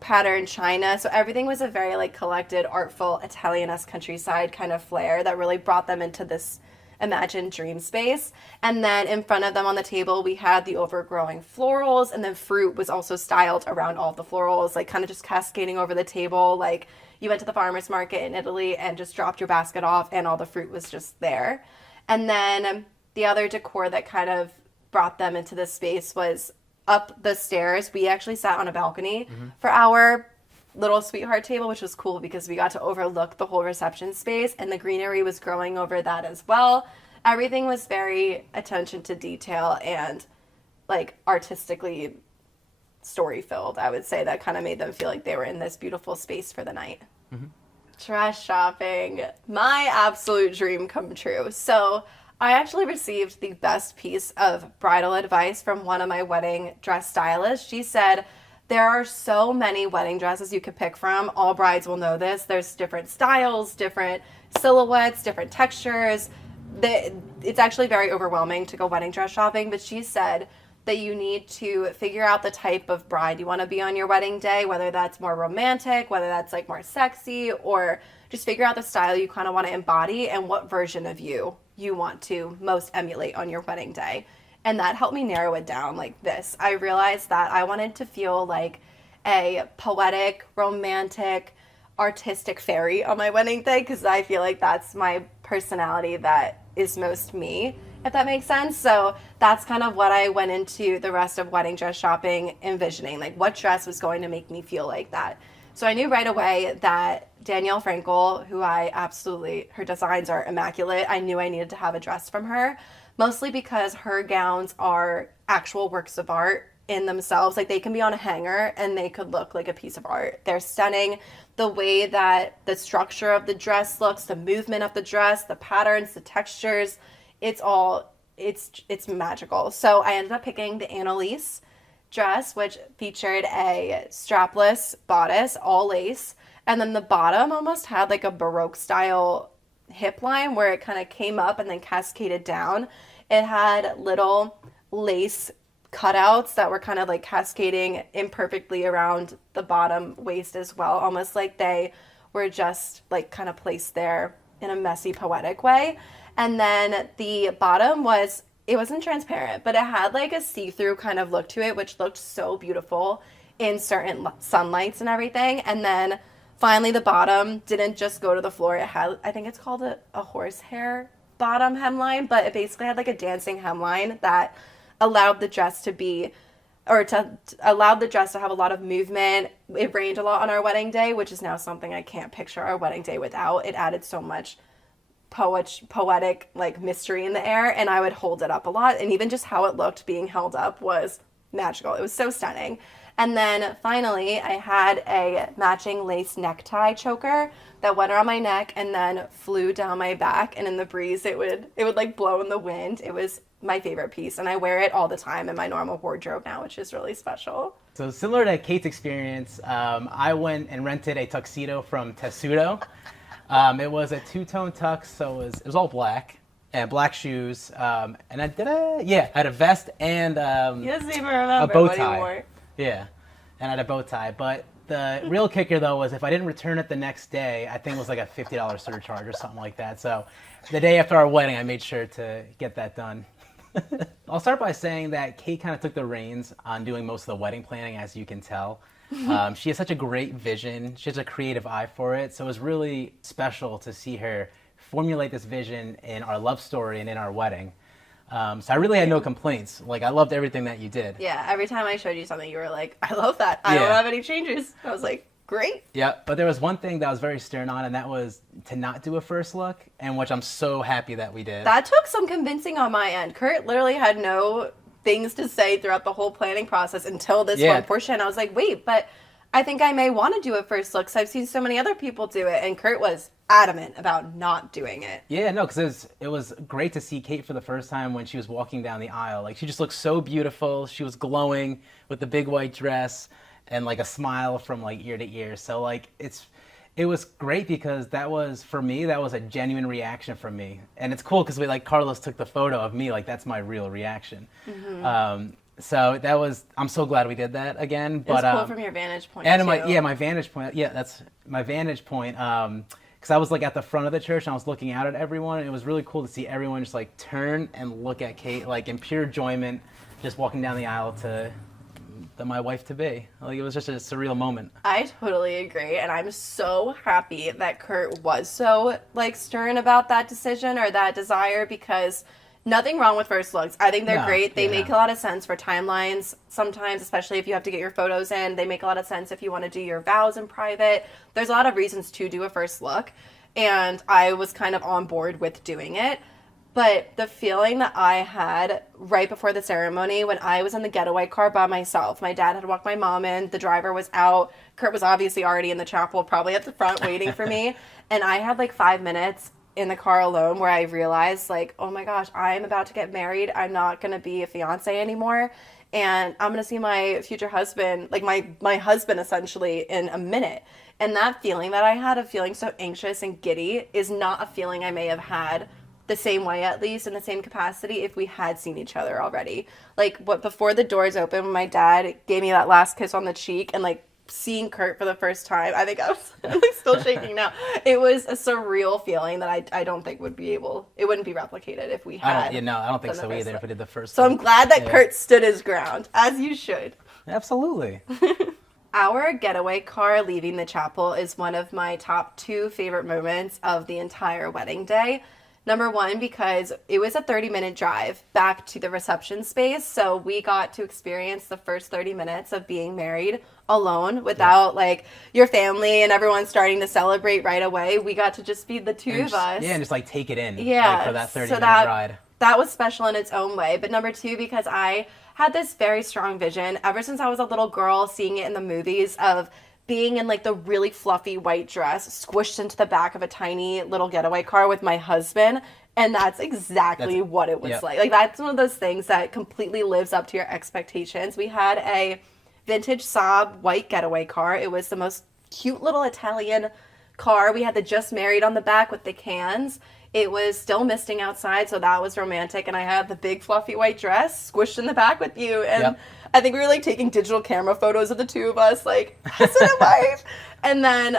patterned china. So everything was a very like collected, artful, Italian-esque countryside kind of flair that really brought them into this imagined dream space. And then in front of them on the table, we had the overgrowing florals, and then fruit was also styled around all the florals, like kind of just cascading over the table. Like you went to the farmer's market in Italy and just dropped your basket off and all the fruit was just there. And then the other decor that kind of brought them into this space was up the stairs. We actually sat on a balcony for our little sweetheart table, which was cool because we got to overlook the whole reception space, and the greenery was growing over that as well. Everything was very attention to detail and like artistically story filled. I would say that kind of made them feel like they were in this beautiful space for the night. Dress shopping, my absolute dream come true. So I actually received the best piece of bridal advice from one of my wedding dress stylists. She said, there are so many wedding dresses you could pick from. All brides will know this. There's different styles, different silhouettes, different textures. It's actually very overwhelming to go wedding dress shopping, but she said that you need to figure out the type of bride you want to be on your wedding day, whether that's more romantic, whether that's like more sexy, or just figure out the style you kind of want to embody and what version of you want to most emulate on your wedding day. And that helped me narrow it down like this. I realized that I wanted to feel like a poetic, romantic, artistic fairy on my wedding day, because I feel like that's my personality that is most me, if that makes sense. So that's kind of what I went into the rest of wedding dress shopping envisioning, like what dress was going to make me feel like that. So I knew right away that Danielle Frankel, who her designs are immaculate, I knew I needed to have a dress from her. Mostly because her gowns are actual works of art in themselves. Like they can be on a hanger and they could look like a piece of art. They're stunning. The way that the structure of the dress looks, the movement of the dress, the patterns, the textures, it's magical. So I ended up picking the Annalise dress, which featured a strapless bodice, all lace. And then the bottom almost had like a Baroque style hip line where it kind of came up and then cascaded down. It had little lace cutouts that were kind of like cascading imperfectly around the bottom waist as well, almost like they were just like kind of placed there in a messy, poetic way. And then the bottom it wasn't transparent, but it had like a see-through kind of look to it, which looked so beautiful in certain sunlights and everything. And then finally, the bottom didn't just go to the floor. It had, I think it's called a horsehair bottom hemline, but it basically had like a dancing hemline that allowed the dress to have a lot of movement. It rained a lot on our wedding day, which is now something I can't picture our wedding day without. It added so much poetic like mystery in the air, and I would hold it up a lot. And even just how it looked being held up was magical. It was so stunning. And then finally, I had a matching lace necktie choker that went around my neck and then flew down my back. And in the breeze, it would like blow in the wind. It was my favorite piece, and I wear it all the time in my normal wardrobe now, which is really special. So similar to Kate's experience, I went and rented a tuxedo from Tessuto. It was a two-tone tux, so it was all black. And black shoes, and I had a vest and He doesn't even remember a bow what he tie. wore. Yeah, and I had a bow tie. But the real kicker, though, was if I didn't return it the next day, I think it was like a $50 surcharge or something like that. So the day after our wedding, I made sure to get that done. I'll start by saying that Kate kind of took the reins on doing most of the wedding planning, as you can tell. She has such a great vision. She has a creative eye for it. So it was really special to see her formulate this vision in our love story and in our wedding. So I really had no complaints. Like, I loved everything that you did. Yeah, every time I showed you something, you were like, I love that. I don't have any changes. I was like, great. Yeah, but there was one thing that I was very stern on, and that was to not do a first look, and which I'm so happy that we did. That took some convincing on my end. Kurt literally had no things to say throughout the whole planning process until this one portion. I was like, wait, but I think I may want to do a first look because I've seen so many other people do it, and Kurt was adamant about not doing it. Yeah, no, because it was great to see Kate for the first time when she was walking down the aisle. Like, she just looked so beautiful. She was glowing with the big white dress and like a smile from like ear to ear. So like it was great because that was, for me, that was a genuine reaction from me. And it's cool because Carlos took the photo of me, like that's my real reaction. Mm-hmm. So that was, I'm so glad we did that again. But it's cool from your vantage point and too. my vantage point. Yeah, that's my vantage point. Because I was like at the front of the church and I was looking out at everyone, and it was really cool to see everyone just like turn and look at Kate like in pure enjoyment, just walking down the aisle to my wife to be. Like, it was just a surreal moment. I totally agree, and I'm so happy that Kurt was so like stern about that decision or that desire, because nothing wrong with first looks. I think they're great. They make a lot of sense for timelines sometimes, especially if you have to get your photos in. They make a lot of sense if you want to do your vows in private. There's a lot of reasons to do a first look, and I was kind of on board with doing it. But the feeling that I had right before the ceremony when I was in the getaway car by myself, my dad had walked my mom in, the driver was out, Kurt was obviously already in the chapel, probably at the front waiting for me, and I had like 5 minutes in the car alone where I realized like, oh my gosh, I'm about to get married. I'm not going to be a fiance anymore. And I'm going to see my future husband, like my husband essentially, in a minute. And that feeling that I had of feeling so anxious and giddy is not a feeling I may have had the same way, at least in the same capacity, if we had seen each other already. Like, before the doors opened, when my dad gave me that last kiss on the cheek and like seeing Kurt for the first time, I think I was like still shaking now. It was a surreal feeling that I don't think it wouldn't be replicated if we had. I don't think so either if we did the first So one. I'm glad that Kurt stood his ground, as you should. Absolutely. Our getaway car leaving the chapel is one of my top 2 favorite moments of the entire wedding day. Number one, because it was a 30-minute drive back to the reception space, so we got to experience the first 30 minutes of being married alone without like your family and everyone starting to celebrate right away. We got to just be the two of us. Yeah, and just like take it in for that 30-minute ride. That was special in its own way. But number 2, because I had this very strong vision ever since I was a little girl, seeing it in the movies, of being in like the really fluffy white dress squished into the back of a tiny little getaway car with my husband, and that's exactly what it was like. Like, that's one of those things that completely lives up to your expectations. We had a vintage Saab white getaway car. It was the most cute little Italian car. We had the just married on the back with the cans. It was still misting outside, so that was romantic, and I had the big fluffy white dress squished in the back with you, and I think we were like taking digital camera photos of the two of us, like husband and wife. And then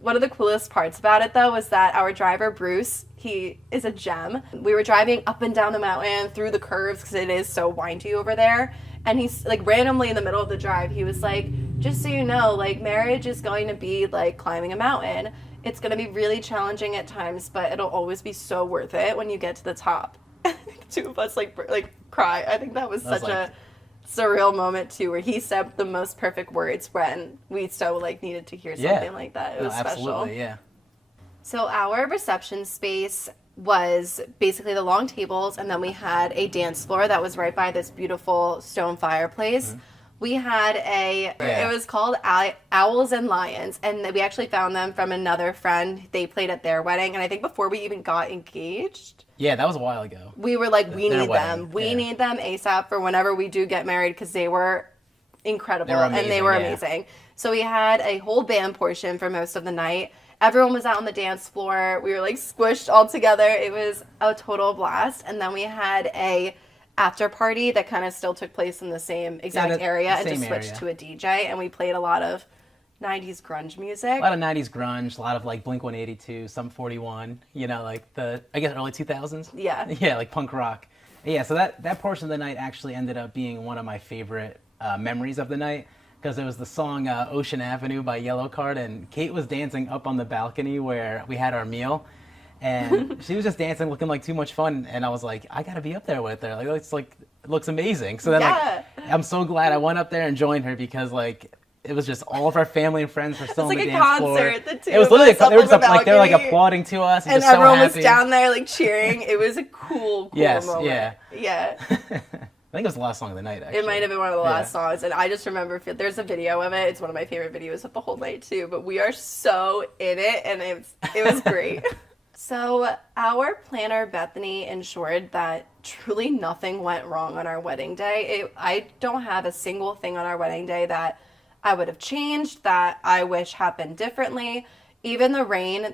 one of the coolest parts about it, though, was that our driver, Bruce, he is a gem. We were driving up and down the mountain through the curves because it is so windy over there. And he's like randomly in the middle of the drive, he was like, just so you know, like marriage is going to be like climbing a mountain. It's going to be really challenging at times, but it'll always be so worth it when you get to the top. The two of us like cry. I think that was such a surreal moment too, where he said the most perfect words when we so like needed to hear something like that. It was special. Absolutely, yeah. So our reception space was basically the long tables, and then we had a dance floor that was right by this beautiful stone fireplace. Mm-hmm. We had it was called Owls and Lions, and we actually found them from another friend. They played at their wedding, and I think before we even got engaged. Yeah, that was a while ago. We were like, we need them. We need them ASAP for whenever we do get married, because they were incredible, and they were amazing. So we had a whole band portion for most of the night. Everyone was out on the dance floor. We were like squished all together. It was a total blast. And then we had a after party that kind of still took place in the same exact area and just switched to a DJ, and we played a lot of 90s grunge music. A lot of 90s grunge, a lot of like Blink-182, Sum 41, you know, like I guess early 2000s. Yeah. Yeah, like punk rock. Yeah, so that portion of the night actually ended up being one of my favorite memories of the night, because it was the song Ocean Avenue by Yellowcard, and Kate was dancing up on the balcony where we had our meal, and she was just dancing, looking like too much fun, and I was like, I gotta be up there with her. It looks amazing. So then I'm so glad I went up there and joined her, because like it was just all of our family and friends were still on the dance floor. It was like a concert. The two it was of literally us up on the balcony, they were like applauding to us, and just everyone so happy. was down there like cheering. It was a cool moment. Yeah. I think it was the last song of the night, actually. It might have been one of the last songs, and I just remember there's a video of it. It's one of my favorite videos of the whole night too. But we are so in it, and it was great. So our planner Bethany ensured that truly nothing went wrong on our wedding day. I don't have a single thing on our wedding day that I would have changed, that I wish happened differently. Even the rain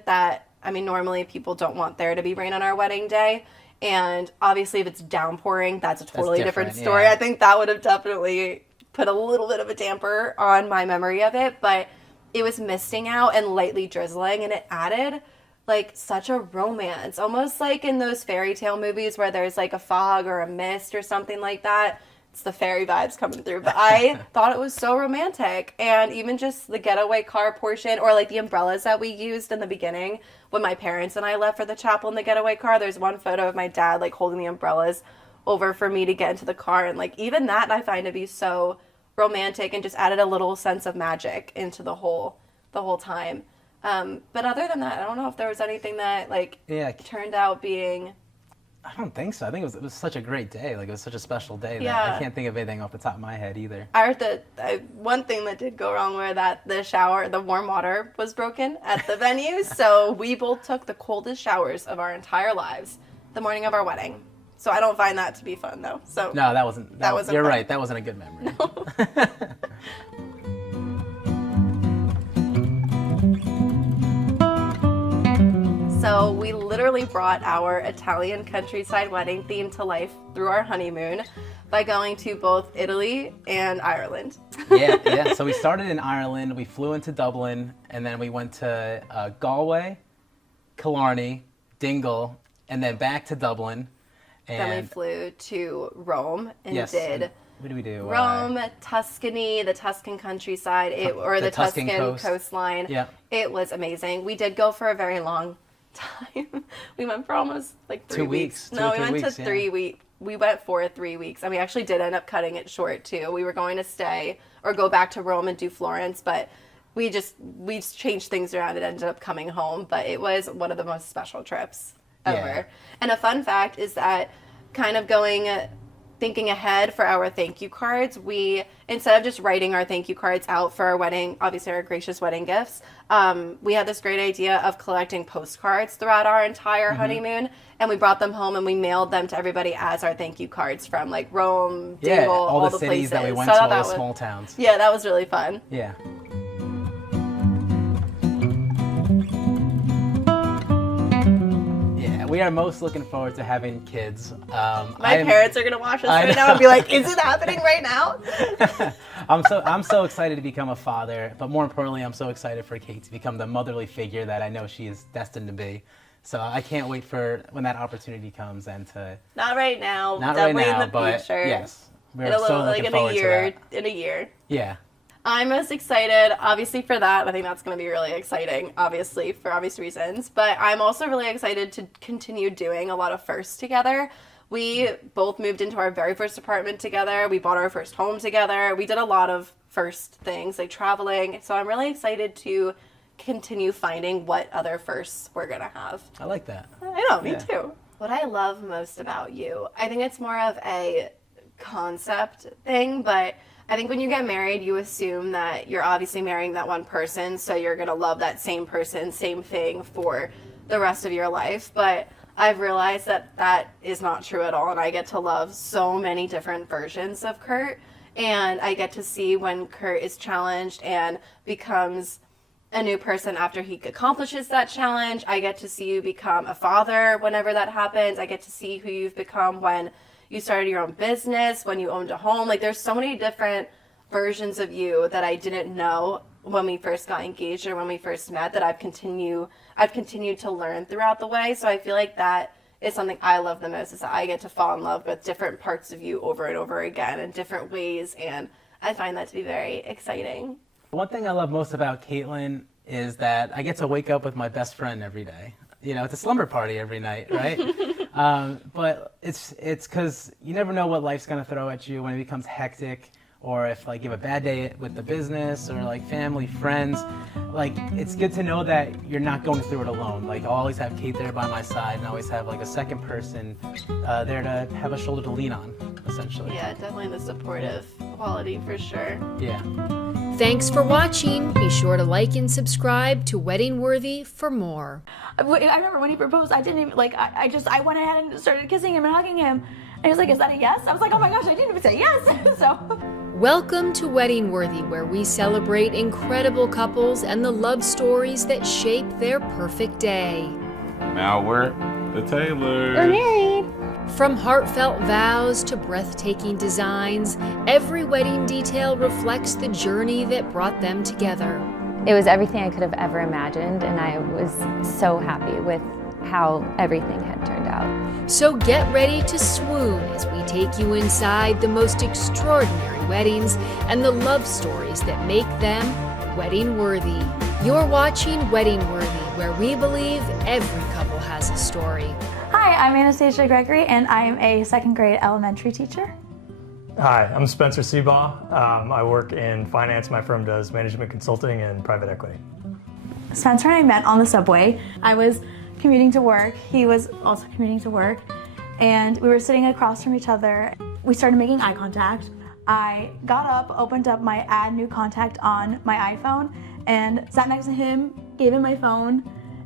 normally people don't want there to be rain on our wedding day. And obviously if it's downpouring, that's a totally different story. Yeah. I think that would have definitely put a little bit of a damper on my memory of it. But it was misting out and lightly drizzling, and it added like such a romance. Almost like in those fairy tale movies where there's like a fog or a mist or something like that. It's the fairy vibes coming through. But I thought it was so romantic. And even just the getaway car portion, or like the umbrellas that we used in the beginning when my parents and I left for the chapel in the getaway car. There's one photo of my dad like holding the umbrellas over for me to get into the car. And like even that I find to be so romantic, and just added a little sense of magic into the whole time. But other than that, I don't know if there was anything that turned out being... I don't think so. I think it was such a great day. Like, it was such a special day that I can't think of anything off the top of my head either. One thing that did go wrong were that the warm water was broken at the venue. So we both took the coldest showers of our entire lives the morning of our wedding. So I don't find that to be fun, though. So no, that wasn't. You're fun. Right. That wasn't a good memory. No. So we literally brought our Italian countryside wedding theme to life through our honeymoon by going to both Italy and Ireland. Yeah. So we started in Ireland, we flew into Dublin, and then we went to Galway, Killarney, Dingle, and then back to Dublin. And then we flew to Rome and did... What did we do? Rome, Tuscany, the Tuscan countryside, the Tuscan coastline. Yeah. It was amazing. We did go for a very long time. We went for almost like 3 weeks. No, we went to 3 weeks. We went for 3 weeks, and we actually did end up cutting it short too. We were going to stay or go back to Rome and do Florence, but we changed things around and ended up coming home. But it was one of the most special trips ever. Yeah. And a fun fact is that kind of thinking ahead for our thank you cards, we, instead of just writing our thank you cards out for our wedding, obviously our gracious wedding gifts, we had this great idea of collecting postcards throughout our entire honeymoon, and we brought them home and we mailed them to everybody as our thank you cards from like Rome, Dingle, all the cities places. That we went to, all the small towns. Yeah, that was really fun. Yeah. We are most looking forward to having kids. My parents are going to watch this right now and be like, is it happening right now? I'm so excited to become a father, but more importantly, I'm so excited for Kate to become the motherly figure that I know she is destined to be. So I can't wait for when that opportunity comes and to... Not right now. Definitely in the future. Yes. We're so looking forward to that. In a year. Yeah. I'm most excited, obviously, for that. I think that's going to be really exciting, obviously, for obvious reasons. But I'm also really excited to continue doing a lot of firsts together. We both moved into our very first apartment together. We bought our first home together. We did a lot of first things, like traveling. So I'm really excited to continue finding what other firsts we're going to have. I like that. I know, me too. What I love most about you, I think it's more of a concept thing, but... I think when you get married, you assume that you're obviously marrying that one person, so you're going to love that same person, same thing for the rest of your life. But I've realized that that is not true at all, and I get to love so many different versions of Kurt, and I get to see when Kurt is challenged and becomes a new person after he accomplishes that challenge. I get to see you become a father whenever that happens. I get to see who you've become when you started your own business, when you owned a home. Like, there's so many different versions of you that I didn't know when we first got engaged or when we first met, that I've continued to learn throughout the way. So I feel like that is something I love the most, is that I get to fall in love with different parts of you over and over again in different ways, and I find that to be very exciting. One thing I love most about Caitlin is that I get to wake up with my best friend every day. You know, it's a slumber party every night, right? But it's because you never know what life's going to throw at you when it becomes hectic, or if like you have a bad day with the business or like family, friends. Like, it's good to know that you're not going through it alone. Like, I'll always have Kate there by my side, and I always have like a second person there to have a shoulder to lean on, essentially. Yeah, definitely the supportive quality for sure. Yeah. Thanks for watching. Be sure to like and subscribe to Wedding Worthy for more. I remember when he proposed, I didn't even, like, I went ahead and started kissing him and hugging him. And he was like, is that a yes? I was like, oh my gosh, I didn't even say yes. So. Welcome to Wedding Worthy, where we celebrate incredible couples and the love stories that shape their perfect day. Now we're the Taylors. We're married. From heartfelt vows to breathtaking designs, every wedding detail reflects the journey that brought them together. It was everything I could have ever imagined, and I was so happy with how everything had turned out. So get ready to swoon as we take you inside the most extraordinary weddings and the love stories that make them wedding worthy. You're watching Wedding Worthy, where we believe every couple has a story. Hi, I'm Anastasia Gregory, and I am a second grade elementary teacher. Hi, I'm Spencer Seabaugh. I work in finance. My firm does management consulting and private equity. Spencer and I met on the subway. I was commuting to work. He was also commuting to work. And we were sitting across from each other. We started making eye contact. I got up, opened up my add new contact on my iPhone, and sat next to him, gave him my phone,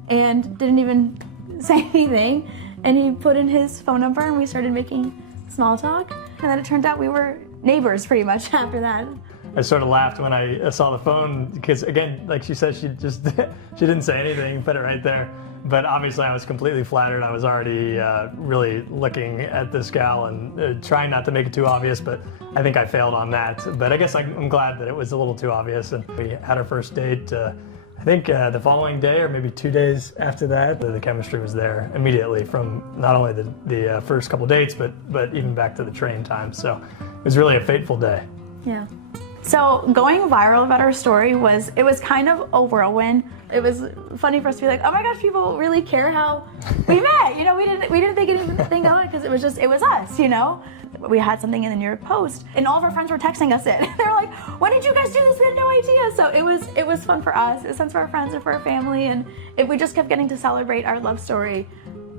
and didn't even say anything. And he put in his phone number, and we started making small talk. And then it turned out we were neighbors pretty much after that. I sort of laughed when I saw the phone because, again, like she said, she didn't say anything, put it right there. But obviously I was completely flattered. I was already really looking at this gal and trying not to make it too obvious, but I think I failed on that. But I guess I'm glad that it was a little too obvious. And we had our first date, I think the following day or maybe 2 days after that. The chemistry was there immediately from not only the first couple dates, but even back to the train time. So it was really a fateful day. Yeah. So going viral about our story was kind of a whirlwind. It was funny for us to be like, oh my gosh, people really care how we met. You know, we didn't think anything of it because it was us, you know. We had something in the New York Post, and all of our friends were texting us it. They were like, when did you guys do this? We had no idea. So it was fun for us. It was fun for our friends and for our family, and we just kept getting to celebrate our love story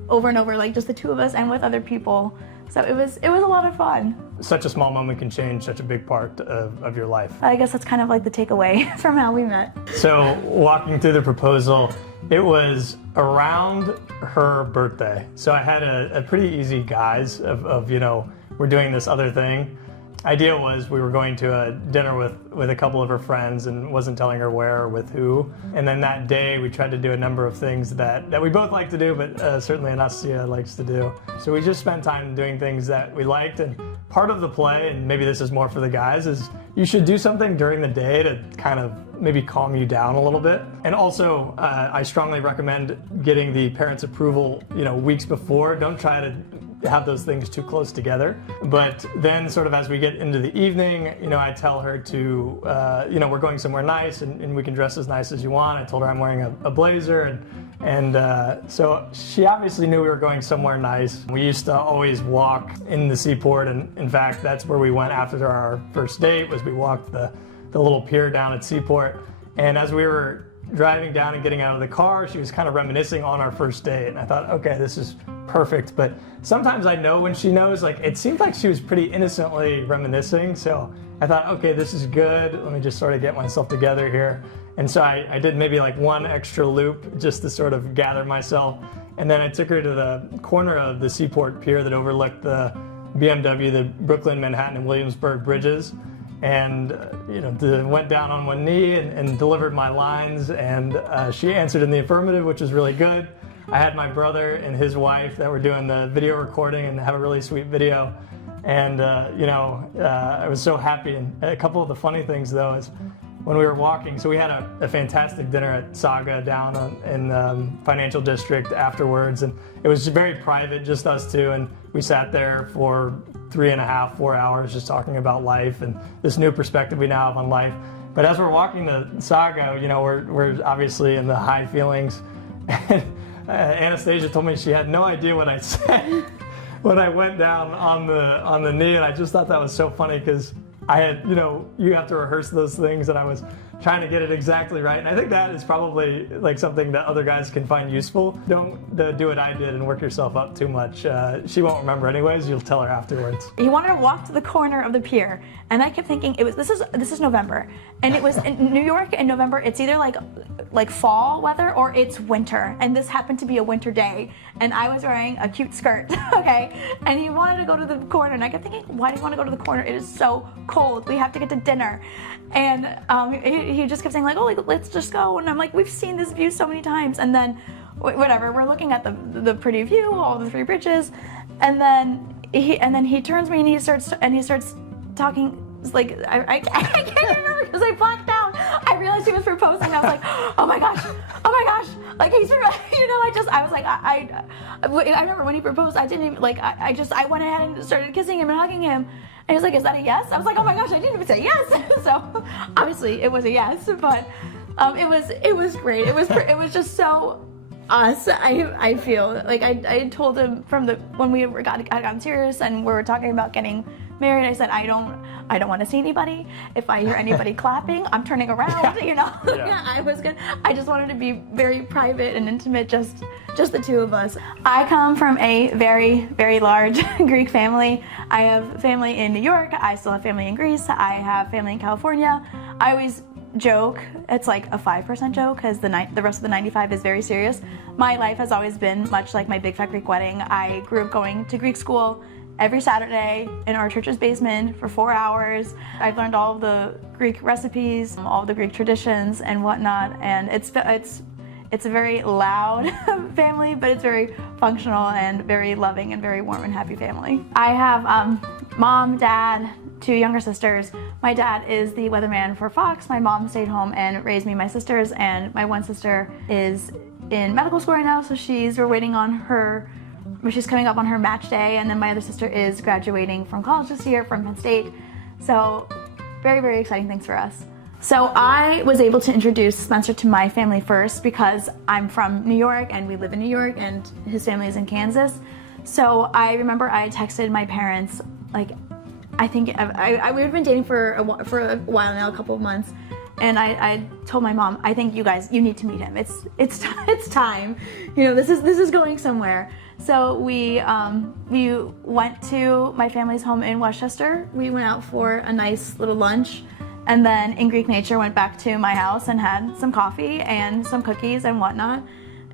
over and over, like just the two of us and with other people. So it was a lot of fun. Such a small moment can change such a big part of your life. I guess that's kind of like the takeaway from how we met. So walking through the proposal, it was around her birthday. So I had a pretty easy guise of you know, we're doing this other thing. Idea was we were going to a dinner with a couple of her friends and wasn't telling her where or with who. And then that day we tried to do a number of things that we both like to do, but certainly Anastasia likes to do. So we just spent time doing things that we liked. And part of the play, and maybe this is more for the guys, is you should do something during the day to kind of maybe calm you down a little bit. And also, I strongly recommend getting the parents' approval, you know, weeks before. Don't try to have those things too close together. But then sort of as we get into the evening, you know, I tell her to, you know, we're going somewhere nice and we can dress as nice as you want. I told her I'm wearing a blazer and so she obviously knew we were going somewhere nice. We used to always walk in the seaport, and in fact, that's where we went after our first date. Was we walked the little pier down at Seaport. And as we were driving down and getting out of the car, she was kind of reminiscing on our first date. And I thought, okay, this is perfect. But sometimes I know when she knows, like, it seemed like she was pretty innocently reminiscing. So I thought, okay, this is good. Let me just sort of get myself together here. And so I did maybe like one extra loop just to sort of gather myself. And then I took her to the corner of the Seaport Pier that overlooked the BMW, the Brooklyn, Manhattan, and Williamsburg bridges. And you know, went down on one knee and delivered my lines, and she answered in the affirmative, which was really good. I had my brother and his wife that were doing the video recording and have a really sweet video. And, I was so happy. And a couple of the funny things, though, is when we were walking, so we had a fantastic dinner at Saga down in Financial District afterwards. And it was very private, just us two. And we sat there for 3.5, 4 hours just talking about life and this new perspective we now have on life. But as we're walking to Saga, we're obviously in the high feelings. And Anastasia told me she had no idea what I said when I went down on the knee, and I just thought that was so funny because I had, you have to rehearse those things, and I was trying to get it exactly right. And I think that is probably like something that other guys can find useful. Don't do what I did and work yourself up too much. She won't remember anyways. You'll tell her afterwards. He wanted to walk to the corner of the pier, and I kept thinking this is November, and it was in New York in November. It's either like fall weather or it's winter, and this happened to be a winter day, and I was wearing a cute skirt, okay, and he wanted to go to the corner, and I kept thinking, why do you want to go to the corner? It is so cold. We have to get to dinner. And he just kept saying let's just go, and I'm like, we've seen this view so many times. And then whatever, we're looking at the pretty view, all the 3 bridges, and then he turns me and he starts talking. Like I can't remember because I blacked out. I realized he was proposing. I was like, oh my gosh, like he's, I was like, I remember when he proposed, I didn't even I went ahead and started kissing him and hugging him. And he was like, is that a yes? I was like, oh my gosh, I didn't even say yes. So obviously it was a yes, but it was great. It was just so us. I feel like I told him when we got gotten serious and we were talking about getting married, I said, I don't want to see anybody. If I hear anybody clapping, I'm turning around, Yeah. I just wanted to be very private and intimate, just the two of us. I come from a very, very large Greek family. I have family in New York. I still have family in Greece. I have family in California. I always joke, it's like a 5% joke because the rest of the 95 is very serious. My life has always been much like my big fat Greek wedding. I grew up going to Greek school every Saturday in our church's basement for 4 hours. I've learned all of the Greek recipes, all of the Greek traditions and whatnot, and it's a very loud family, but it's very functional and very loving and very warm and happy family. I have mom, dad, 2 younger sisters. My dad is the weatherman for Fox. My mom stayed home and raised me and my sisters, and my one sister is in medical school right now, so we're waiting on her. She's coming up on her match day, and then my other sister is graduating from college this year from Penn State. So very, very exciting things for us. So I was able to introduce Spencer to my family first because I'm from New York and we live in New York and his family is in Kansas. So I remember I texted my parents, I think we had been dating for a while now, a couple of months. And I told my mom, I think you need to meet him. It's time. This is going somewhere. So we went to my family's home in Westchester. We went out for a nice little lunch, and then in Greek nature went back to my house and had some coffee and some cookies and whatnot.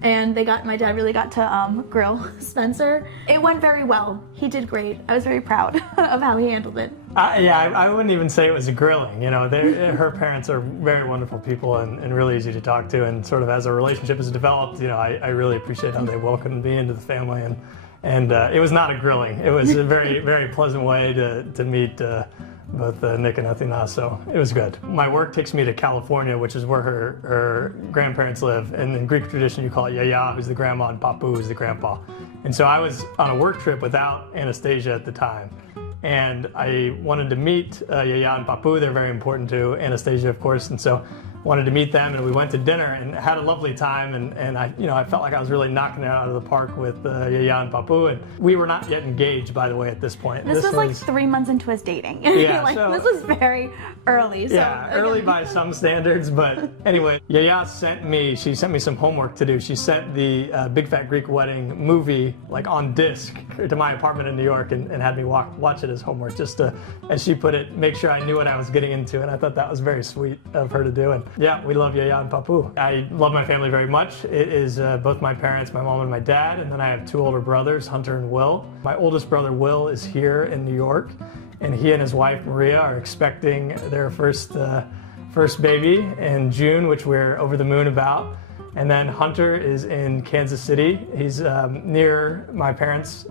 And my dad really got to grill Spencer. It went very well. He did great. I was very proud of how he handled it. I wouldn't even say it was a grilling. Her parents are very wonderful people and really easy to talk to. And sort of as our relationship has developed, I really appreciate how they welcomed me into the family. And it was not a grilling. It was a very, very pleasant way to meet both Nick and Athena, so it was good. My work takes me to California, which is where her grandparents live. And in Greek tradition, you call it Yaya, who's the grandma, and Papu, who's the grandpa. And so I was on a work trip without Anastasia at the time. And I wanted to meet Yaya and Papu. They're very important to Anastasia, of course. And so wanted to meet them, and we went to dinner and had a lovely time. And I felt like I was really knocking it out of the park with Yaya and Papu. And we were not yet engaged, by the way, at this point. This was like 3 months into us dating. Yeah, this was very early. So, yeah, early by some standards. But anyway, Yaya sent me some homework to do. She sent the Big Fat Greek Wedding movie on disc to my apartment in New York and had me watch it as homework, just to, as she put it, make sure I knew what I was getting into. And I thought that was very sweet of her to do. And yeah, we love Yaya and Papu. I love my family very much. It is both my parents, my mom and my dad, and then I have 2 older brothers, Hunter and Will. My oldest brother, Will, is here in New York, and he and his wife, Maria, are expecting their first baby in June, which we're over the moon about. And then Hunter is in Kansas City. He's near my parents,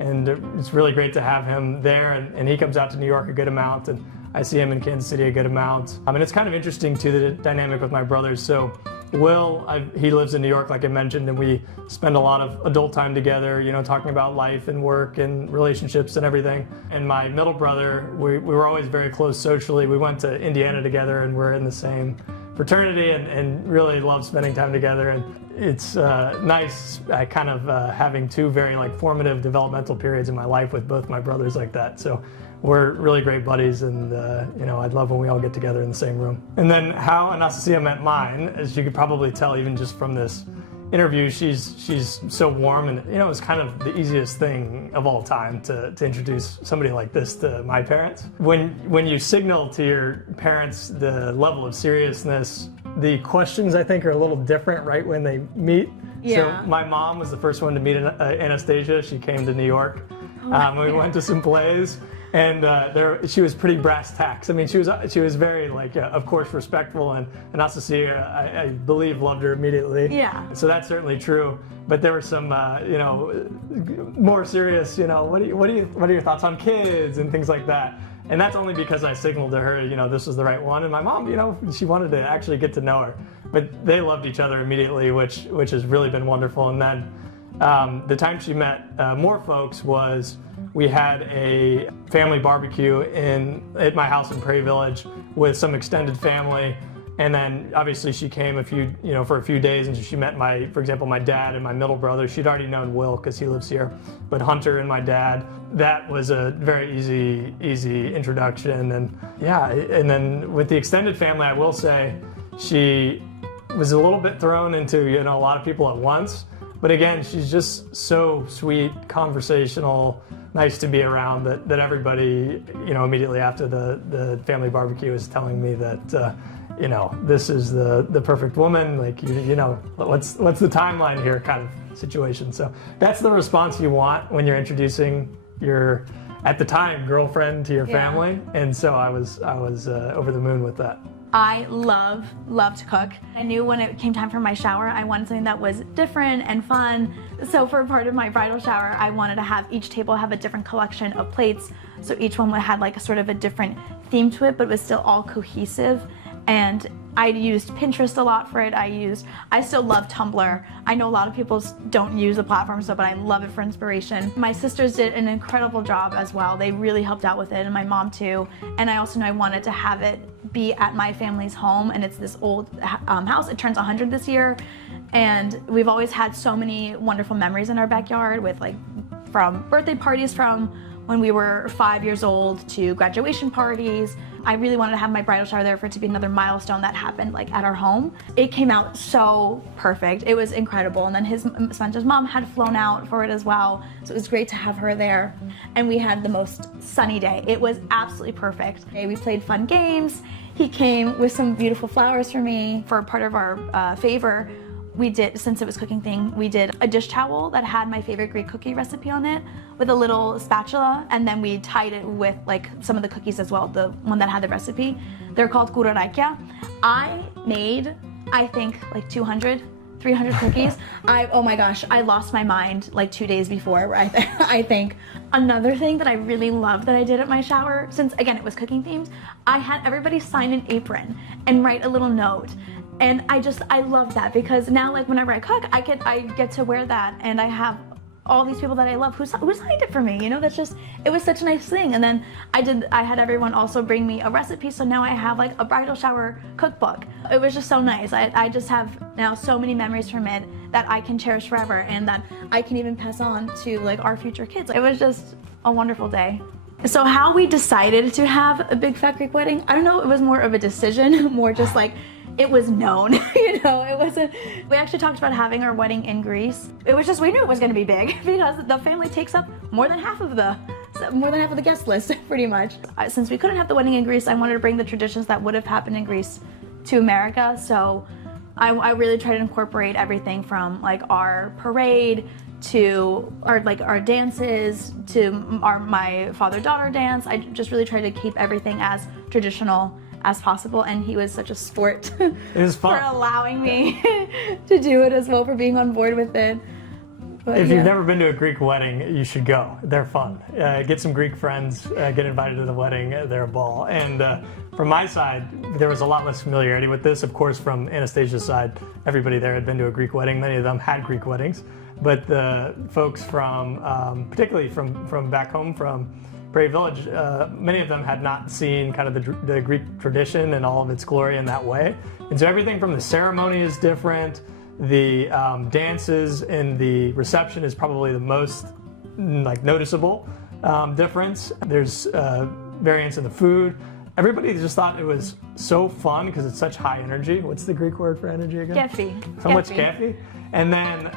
and it's really great to have him there. And he comes out to New York a good amount, and I see him in Kansas City a good amount. And it's kind of interesting too, the dynamic with my brothers. So Will, he lives in New York, like I mentioned, and we spend a lot of adult time together, you know, talking about life and work and relationships and everything. And my middle brother, we were always very close socially. We went to Indiana together, and we're in the same fraternity, and really love spending time together. And it's nice kind of having two very formative developmental periods in my life with both my brothers like that. So we're really great buddies, and you know, I'd love when we all get together in the same room. And then how Anastasia met mine, as you could probably tell even just from this interview, she's so warm, and you know, it's kind of the easiest thing of all time to introduce somebody like this to my parents. When you signal to your parents the level of seriousness, the questions I think are a little different right when they meet. Yeah. So my mom was the first one to meet Anastasia. She came to New York. We went to some plays. And she was pretty brass tacks. I mean, she was very of course, respectful, and Anastasia, I believe, loved her immediately. Yeah. So that's certainly true. But there were some, you know, more serious, you know, what are your thoughts on kids and things like that. And that's only because I signaled to her, you know, this was the right one. And my mom, you know, she wanted to actually get to know her. But they loved each other immediately, which has really been wonderful. And then the time she met more folks was, we had a family barbecue at my house in Prairie Village with some extended family, and then obviously she came for a few days, and she met for example, my dad and my middle brother. She'd already known Will because he lives here, but Hunter and my dad, that was a very easy introduction. And yeah, and then with the extended family, I will say she was a little bit thrown into, you know, a lot of people at once. But again, she's just so sweet, conversational, nice to be around, that everybody, you know, immediately after the family barbecue is telling me that, you know, this is the perfect woman, like, you know, what's the timeline here kind of situation. So that's the response you want when you're introducing your, at the time, girlfriend to your family. And so I was over the moon with that. I love to cook. I knew when it came time for my shower, I wanted something that was different and fun. So for part of my bridal shower, I wanted to have each table have a different collection of plates. So each one had a sort of a different theme to it, but it was still all cohesive. And I used Pinterest a lot for it. I still love Tumblr. I know a lot of people don't use the platform, but I love it for inspiration. My sisters did an incredible job as well. They really helped out with it, and my mom too. And I also know I wanted to have it be at my family's home, and it's this old house. It turns 100 this year, and we've always had so many wonderful memories in our backyard with from birthday parties from when we were 5 years old to graduation parties. I really wanted to have my bridal shower there for it to be another milestone that happened at our home. It came out so perfect. It was incredible. And then Spencer's mom had flown out for it as well. So it was great to have her there. And we had the most sunny day. It was absolutely perfect. We played fun games. He came with some beautiful flowers for me. For part of our favor, we did, since it was cooking thing, we did a dish towel that had my favorite Greek cookie recipe on it with a little spatula, and then we tied it with some of the cookies as well, the one that had the recipe. They're called kurarakia. I made, I think, 200, 300 cookies. Oh my gosh, I lost my mind 2 days before, I think. Another thing that I really loved that I did at my shower, since again it was cooking themed, I had everybody sign an apron and write a little note. And I love that, because now whenever I cook, I get to wear that, and I have all these people that I love who signed it for me. You know, it was such a nice thing. And then I had everyone also bring me a recipe, so now I have a bridal shower cookbook. It was just so nice. I just have now so many memories from it that I can cherish forever, and that I can even pass on to our future kids. It was just a wonderful day. So how we decided to have a big fat Greek wedding, I don't know, it was more of a decision, more just it was known, you know, it wasn't. We actually talked about having our wedding in Greece. It was just, we knew it was going to be big because the family takes up more than half of the guest list, pretty much. Since we couldn't have the wedding in Greece, I wanted to bring the traditions that would have happened in Greece to America. So I really tried to incorporate everything from our parade to our dances to my father-daughter dance. I just really tried to keep everything as traditional as possible, and he was such a sport It was fun. for allowing me to do it as well, for being on board with it. But, If yeah. you've never been to a Greek wedding, you should go. They're fun. Get some Greek friends, get invited to the wedding. They're a ball. And from my side, there was a lot less familiarity with this. Of course, from Anastasia's side, everybody there had been to a Greek wedding. Many of them had Greek weddings. But the folks from, particularly from back home, from Prairie Village, many of them had not seen kind of the Greek tradition and all of its glory in that way. And so everything from the ceremony is different. The dances and the reception is probably the most noticeable difference. There's variance in the food. Everybody just thought it was so fun because it's such high energy. What's the Greek word for energy again? Kefi. So much kefi. And then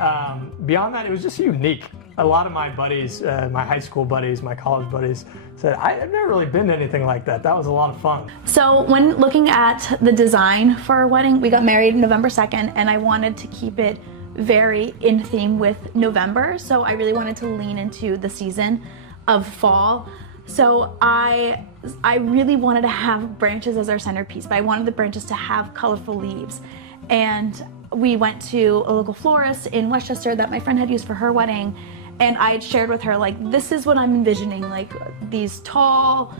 beyond that, it was just unique. A lot of my buddies, my high school buddies, my college buddies, said, I've never really been to anything like that. That was a lot of fun. So when looking at the design for our wedding, we got married November 2nd, and I wanted to keep it very in theme with November. So I really wanted to lean into the season of fall. So I really wanted to have branches as our centerpiece, but I wanted the branches to have colorful leaves. And we went to a local florist in Westchester that my friend had used for her wedding, and I had shared with her, this is what I'm envisioning, these tall,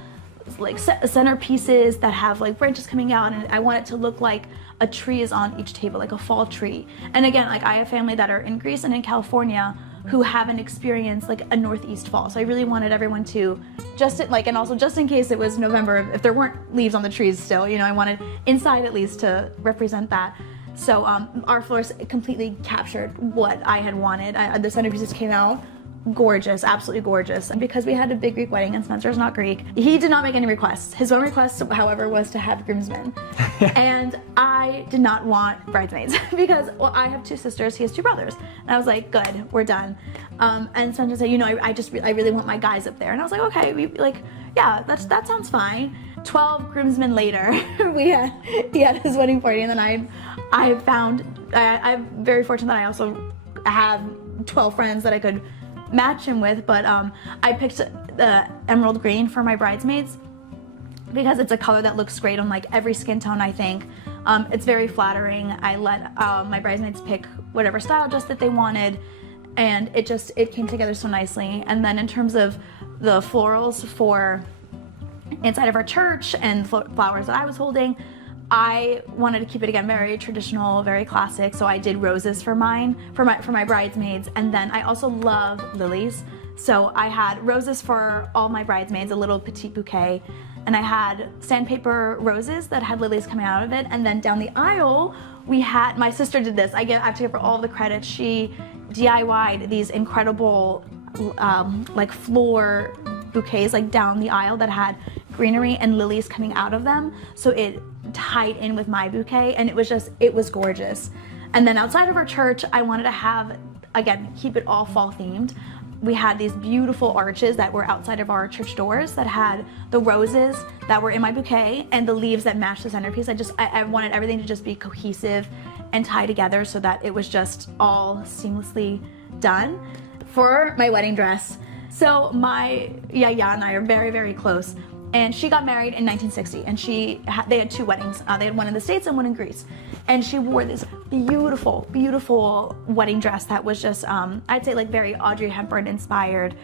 centerpieces that have branches coming out, and I want it to look like a tree is on each table, like a fall tree. And again, I have family that are in Greece and in California who haven't experienced a northeast fall. So I really wanted everyone to and also just in case it was November, if there weren't leaves on the trees still, I wanted inside at least to represent that. So our florist completely captured what I had wanted. The centerpieces came out gorgeous, absolutely gorgeous. And because we had a big Greek wedding and Spencer's not Greek, he did not make any requests. His one request, however, was to have groomsmen. And I did not want bridesmaids because, I have 2 sisters, he has 2 brothers. And I was like, good, we're done. And Spencer said, I really want my guys up there. And I was like, okay, yeah, that sounds fine. 12 groomsmen later, he had his wedding party, and then I'm very fortunate that I also have 12 friends that I could match him with, but I picked the emerald green for my bridesmaids because it's a color that looks great on every skin tone, I think. It's very flattering. I let my bridesmaids pick whatever style dress that they wanted, and it came together so nicely. And then in terms of the florals for inside of our church and flowers that I was holding, I wanted to keep it again very traditional, very classic. So I did roses for my bridesmaids, and then I also love lilies. So I had roses for all my bridesmaids, a little petite bouquet, and I had sandpaper roses that had lilies coming out of it. And then down the aisle, we had, my sister did this. I have to give her all the credit. She DIY'd these incredible floor bouquets down the aisle that had greenery and lilies coming out of them, so it tied in with my bouquet, and it was gorgeous. And then outside of our church, I wanted to have, again, keep it all fall themed. We had these beautiful arches that were outside of our church doors that had the roses that were in my bouquet and the leaves that matched the centerpiece. I wanted everything to just be cohesive and tie together so that it was just all seamlessly done. For my wedding dress, so my Yaya and I are very, very close. And she got married in 1960, and they had 2 weddings. They had one in the States and one in Greece. And she wore this beautiful, beautiful wedding dress that was just, I'd say very Audrey Hepburn inspired.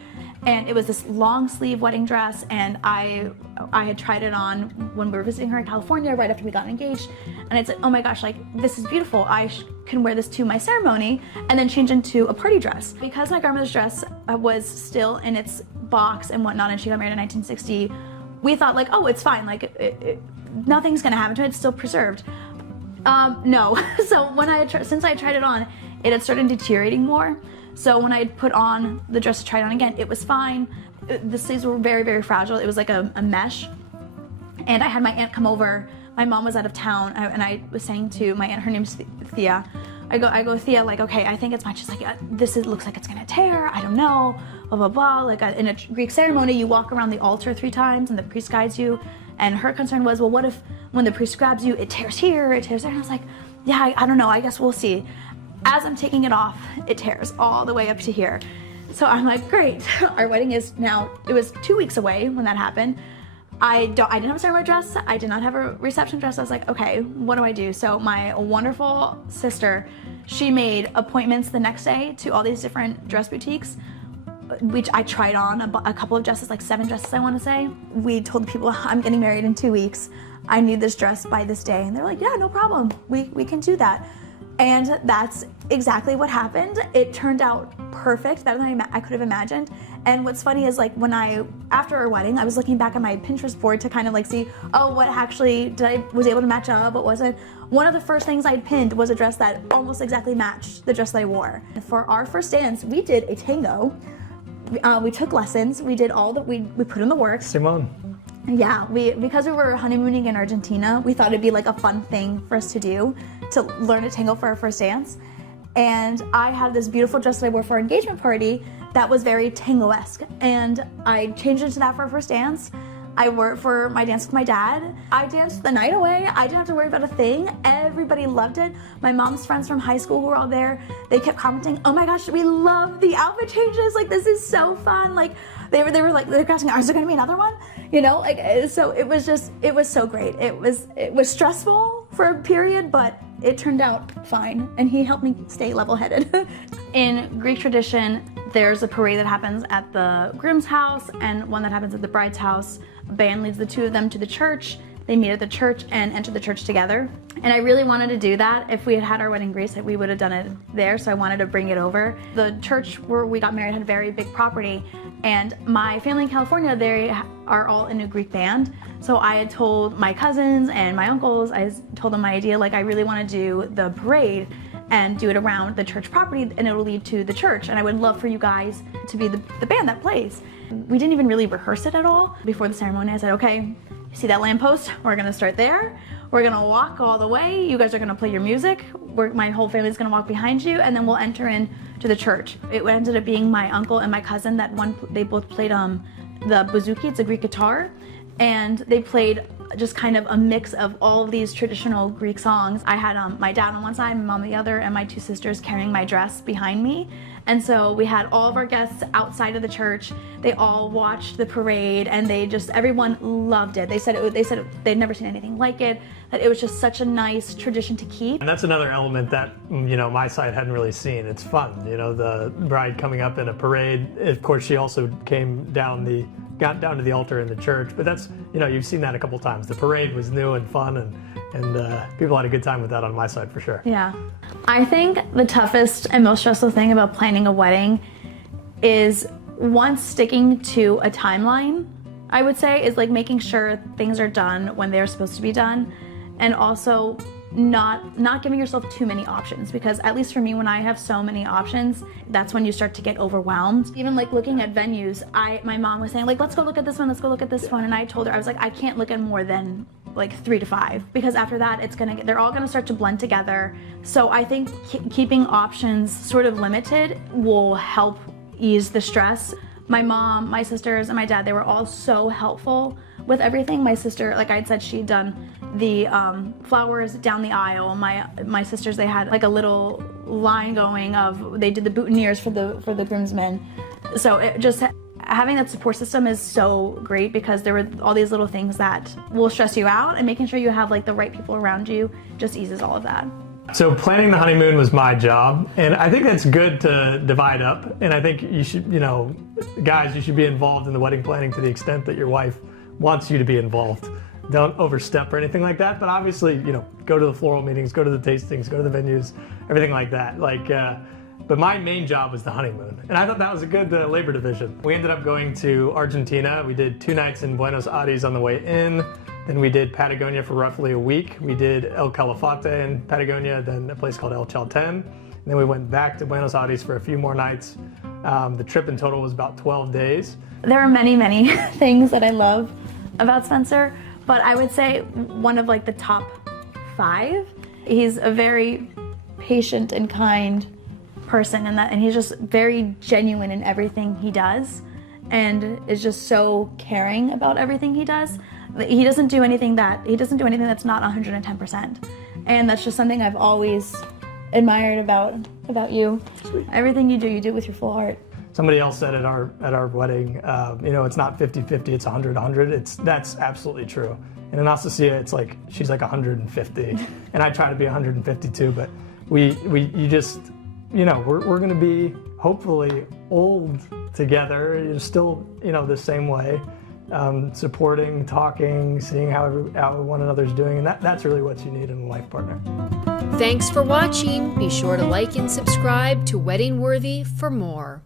And it was this long sleeve wedding dress, and I had tried it on when we were visiting her in California right after we got engaged. And I said, oh my gosh, this is beautiful. I can wear this to my ceremony and then change into a party dress. Because my grandmother's dress was still in its box and whatnot, and she got married in 1960, we thought oh, it's fine, nothing's gonna happen to it, it's still preserved. No. So since I tried it on, it had started deteriorating more. So when I had put on the dress to try it on again, it was fine. The sleeves were very, very fragile. It was like a mesh. And I had my aunt come over. My mom was out of town, and I was saying to my aunt, her name's Thea, I go, Thea, okay, I think it's fine. She's like, looks like it's gonna tear, I don't know, blah, blah, blah. In a Greek ceremony, you walk around the altar 3 times and the priest guides you. And her concern was, well, what if when the priest grabs you, it tears here, it tears there? And I was like, yeah, I don't know, I guess we'll see. As I'm taking it off, it tears all the way up to here. So I'm like, great, our wedding is now, it was 2 weeks away when that happened. I didn't have a ceremony dress. I did not have a reception dress. I was like, okay, what do I do? So my wonderful sister, she made appointments the next day to all these different dress boutiques, which I tried on a couple of dresses, like 7 dresses, I want to say. We told the people, I'm getting married in 2 weeks. I need this dress by this day. And they're like, yeah, no problem. We can do that. And that's exactly what happened. It turned out perfect, better than I could have imagined. And what's funny is like after our wedding, I was looking back at my Pinterest board to kind of like see, oh, what actually was able to match up, what wasn't. One of the first things I'd pinned was a dress that almost exactly matched the dress that I wore. And for our first dance, we did a tango. We took lessons, we did we put in the work. Simone. Yeah, because we were honeymooning in Argentina, we thought it'd be like a fun thing for us to do, to learn a tango for our first dance. And I had this beautiful dress that I wore for our engagement party that was very tango-esque. And I changed into that for our first dance. I wore it for my dance with my dad. I danced the night away. I didn't have to worry about a thing. Everybody loved it. My mom's friends from high school who were all there, they kept commenting, oh my gosh, we love the outfit changes. Like, this is so fun. Like, they were asking, is there gonna be another one? You know, like, so it was so great. It was stressful for a period, but it turned out fine. And he helped me stay level-headed. In Greek tradition, there's a parade that happens at the groom's house and one that happens at the bride's house. A band leads the two of them to the church. They meet at the church and enter the church together. And I really wanted to do that. If we had had our wedding in Greece, we would have done it there, so I wanted to bring it over. The church where we got married had a very big property, and my family in California, they are all in a Greek band. So I had told my cousins and my uncles, I told them my idea, like I really want to do the parade and do it around the church property, and it'll lead to the church, and I would love for you guys to be the band that plays. We didn't even really rehearse it at all. Before the ceremony, I said, okay, you see that lamppost? We're gonna start there. We're gonna walk all the way. You guys are gonna play your music. My whole family's gonna walk behind you, and then we'll enter into the church. It ended up being my uncle and my cousin they both played the bouzouki, it's a Greek guitar, and they played just kind of a mix of all of these traditional Greek songs. I had my dad on one side, my mom on the other, and my 2 sisters carrying my dress behind me. And so we had all of our guests outside of the church. They all watched the parade, and everyone loved it. They said they'd never seen anything like it, that it was just such a nice tradition to keep. And that's another element that, my side hadn't really seen. It's fun, the bride coming up in a parade. Of course, she also got down to the altar in the church, but that's, you've seen that a couple times. The parade was new and fun, and people had a good time with that on my side for sure. Yeah. I think the toughest and most stressful thing about planning a wedding is, one, sticking to a timeline, I would say, is like making sure things are done when they're supposed to be done, and also not giving yourself too many options, because at least for me, when I have so many options, that's when you start to get overwhelmed. Even like looking at venues, my mom was saying like, let's go look at this one, let's go look at this one, and I told her, I was like, I can't look at more than like 3 to 5, because after that they're all gonna start to blend together. So I think keeping options sort of limited will help ease the stress. My mom, my sisters, and my dad, they were all so helpful with everything. My sister, like I said, she'd done the flowers down the aisle. My sisters, they had like a little line going they did the boutonnieres for the groomsmen. So having that support system is so great, because there were all these little things that will stress you out, and making sure you have like the right people around you just eases all of that. So planning the honeymoon was my job, and I think that's good to divide up. And I think you should, guys, you should be involved in the wedding planning to the extent that your wife wants you to be involved. Don't overstep or anything like that, but obviously, go to the floral meetings, go to the tastings, go to the venues, everything like that. But my main job was the honeymoon, and I thought that was a good labor division. We ended up going to Argentina. We did 2 nights in Buenos Aires on the way in. Then we did Patagonia for roughly a week. We did El Calafate in Patagonia, then a place called El Chalten. And then we went back to Buenos Aires for a few more nights. The trip in total was about 12 days. There are many, many things that I love about Spencer, but I would say one of like the top 5. He's a very patient and kind person, and he's just very genuine in everything he does, and is just so caring about everything he does. He doesn't do anything that's not 110%, and that's just something I've always admired about you. Sweet. Everything you do with your full heart. Somebody else said at our wedding, you know, it's not 50-50, it's 100-100. That's absolutely true. And Anastasia, it's like she's like 150, and I try to be 152. But you just, you know, we're going to be hopefully old together, still, you know, the same way, supporting, talking, seeing how one another's doing, and that's really what you need in a life partner. Thanks for watching. Be sure to like and subscribe to Wedding Worthy for more.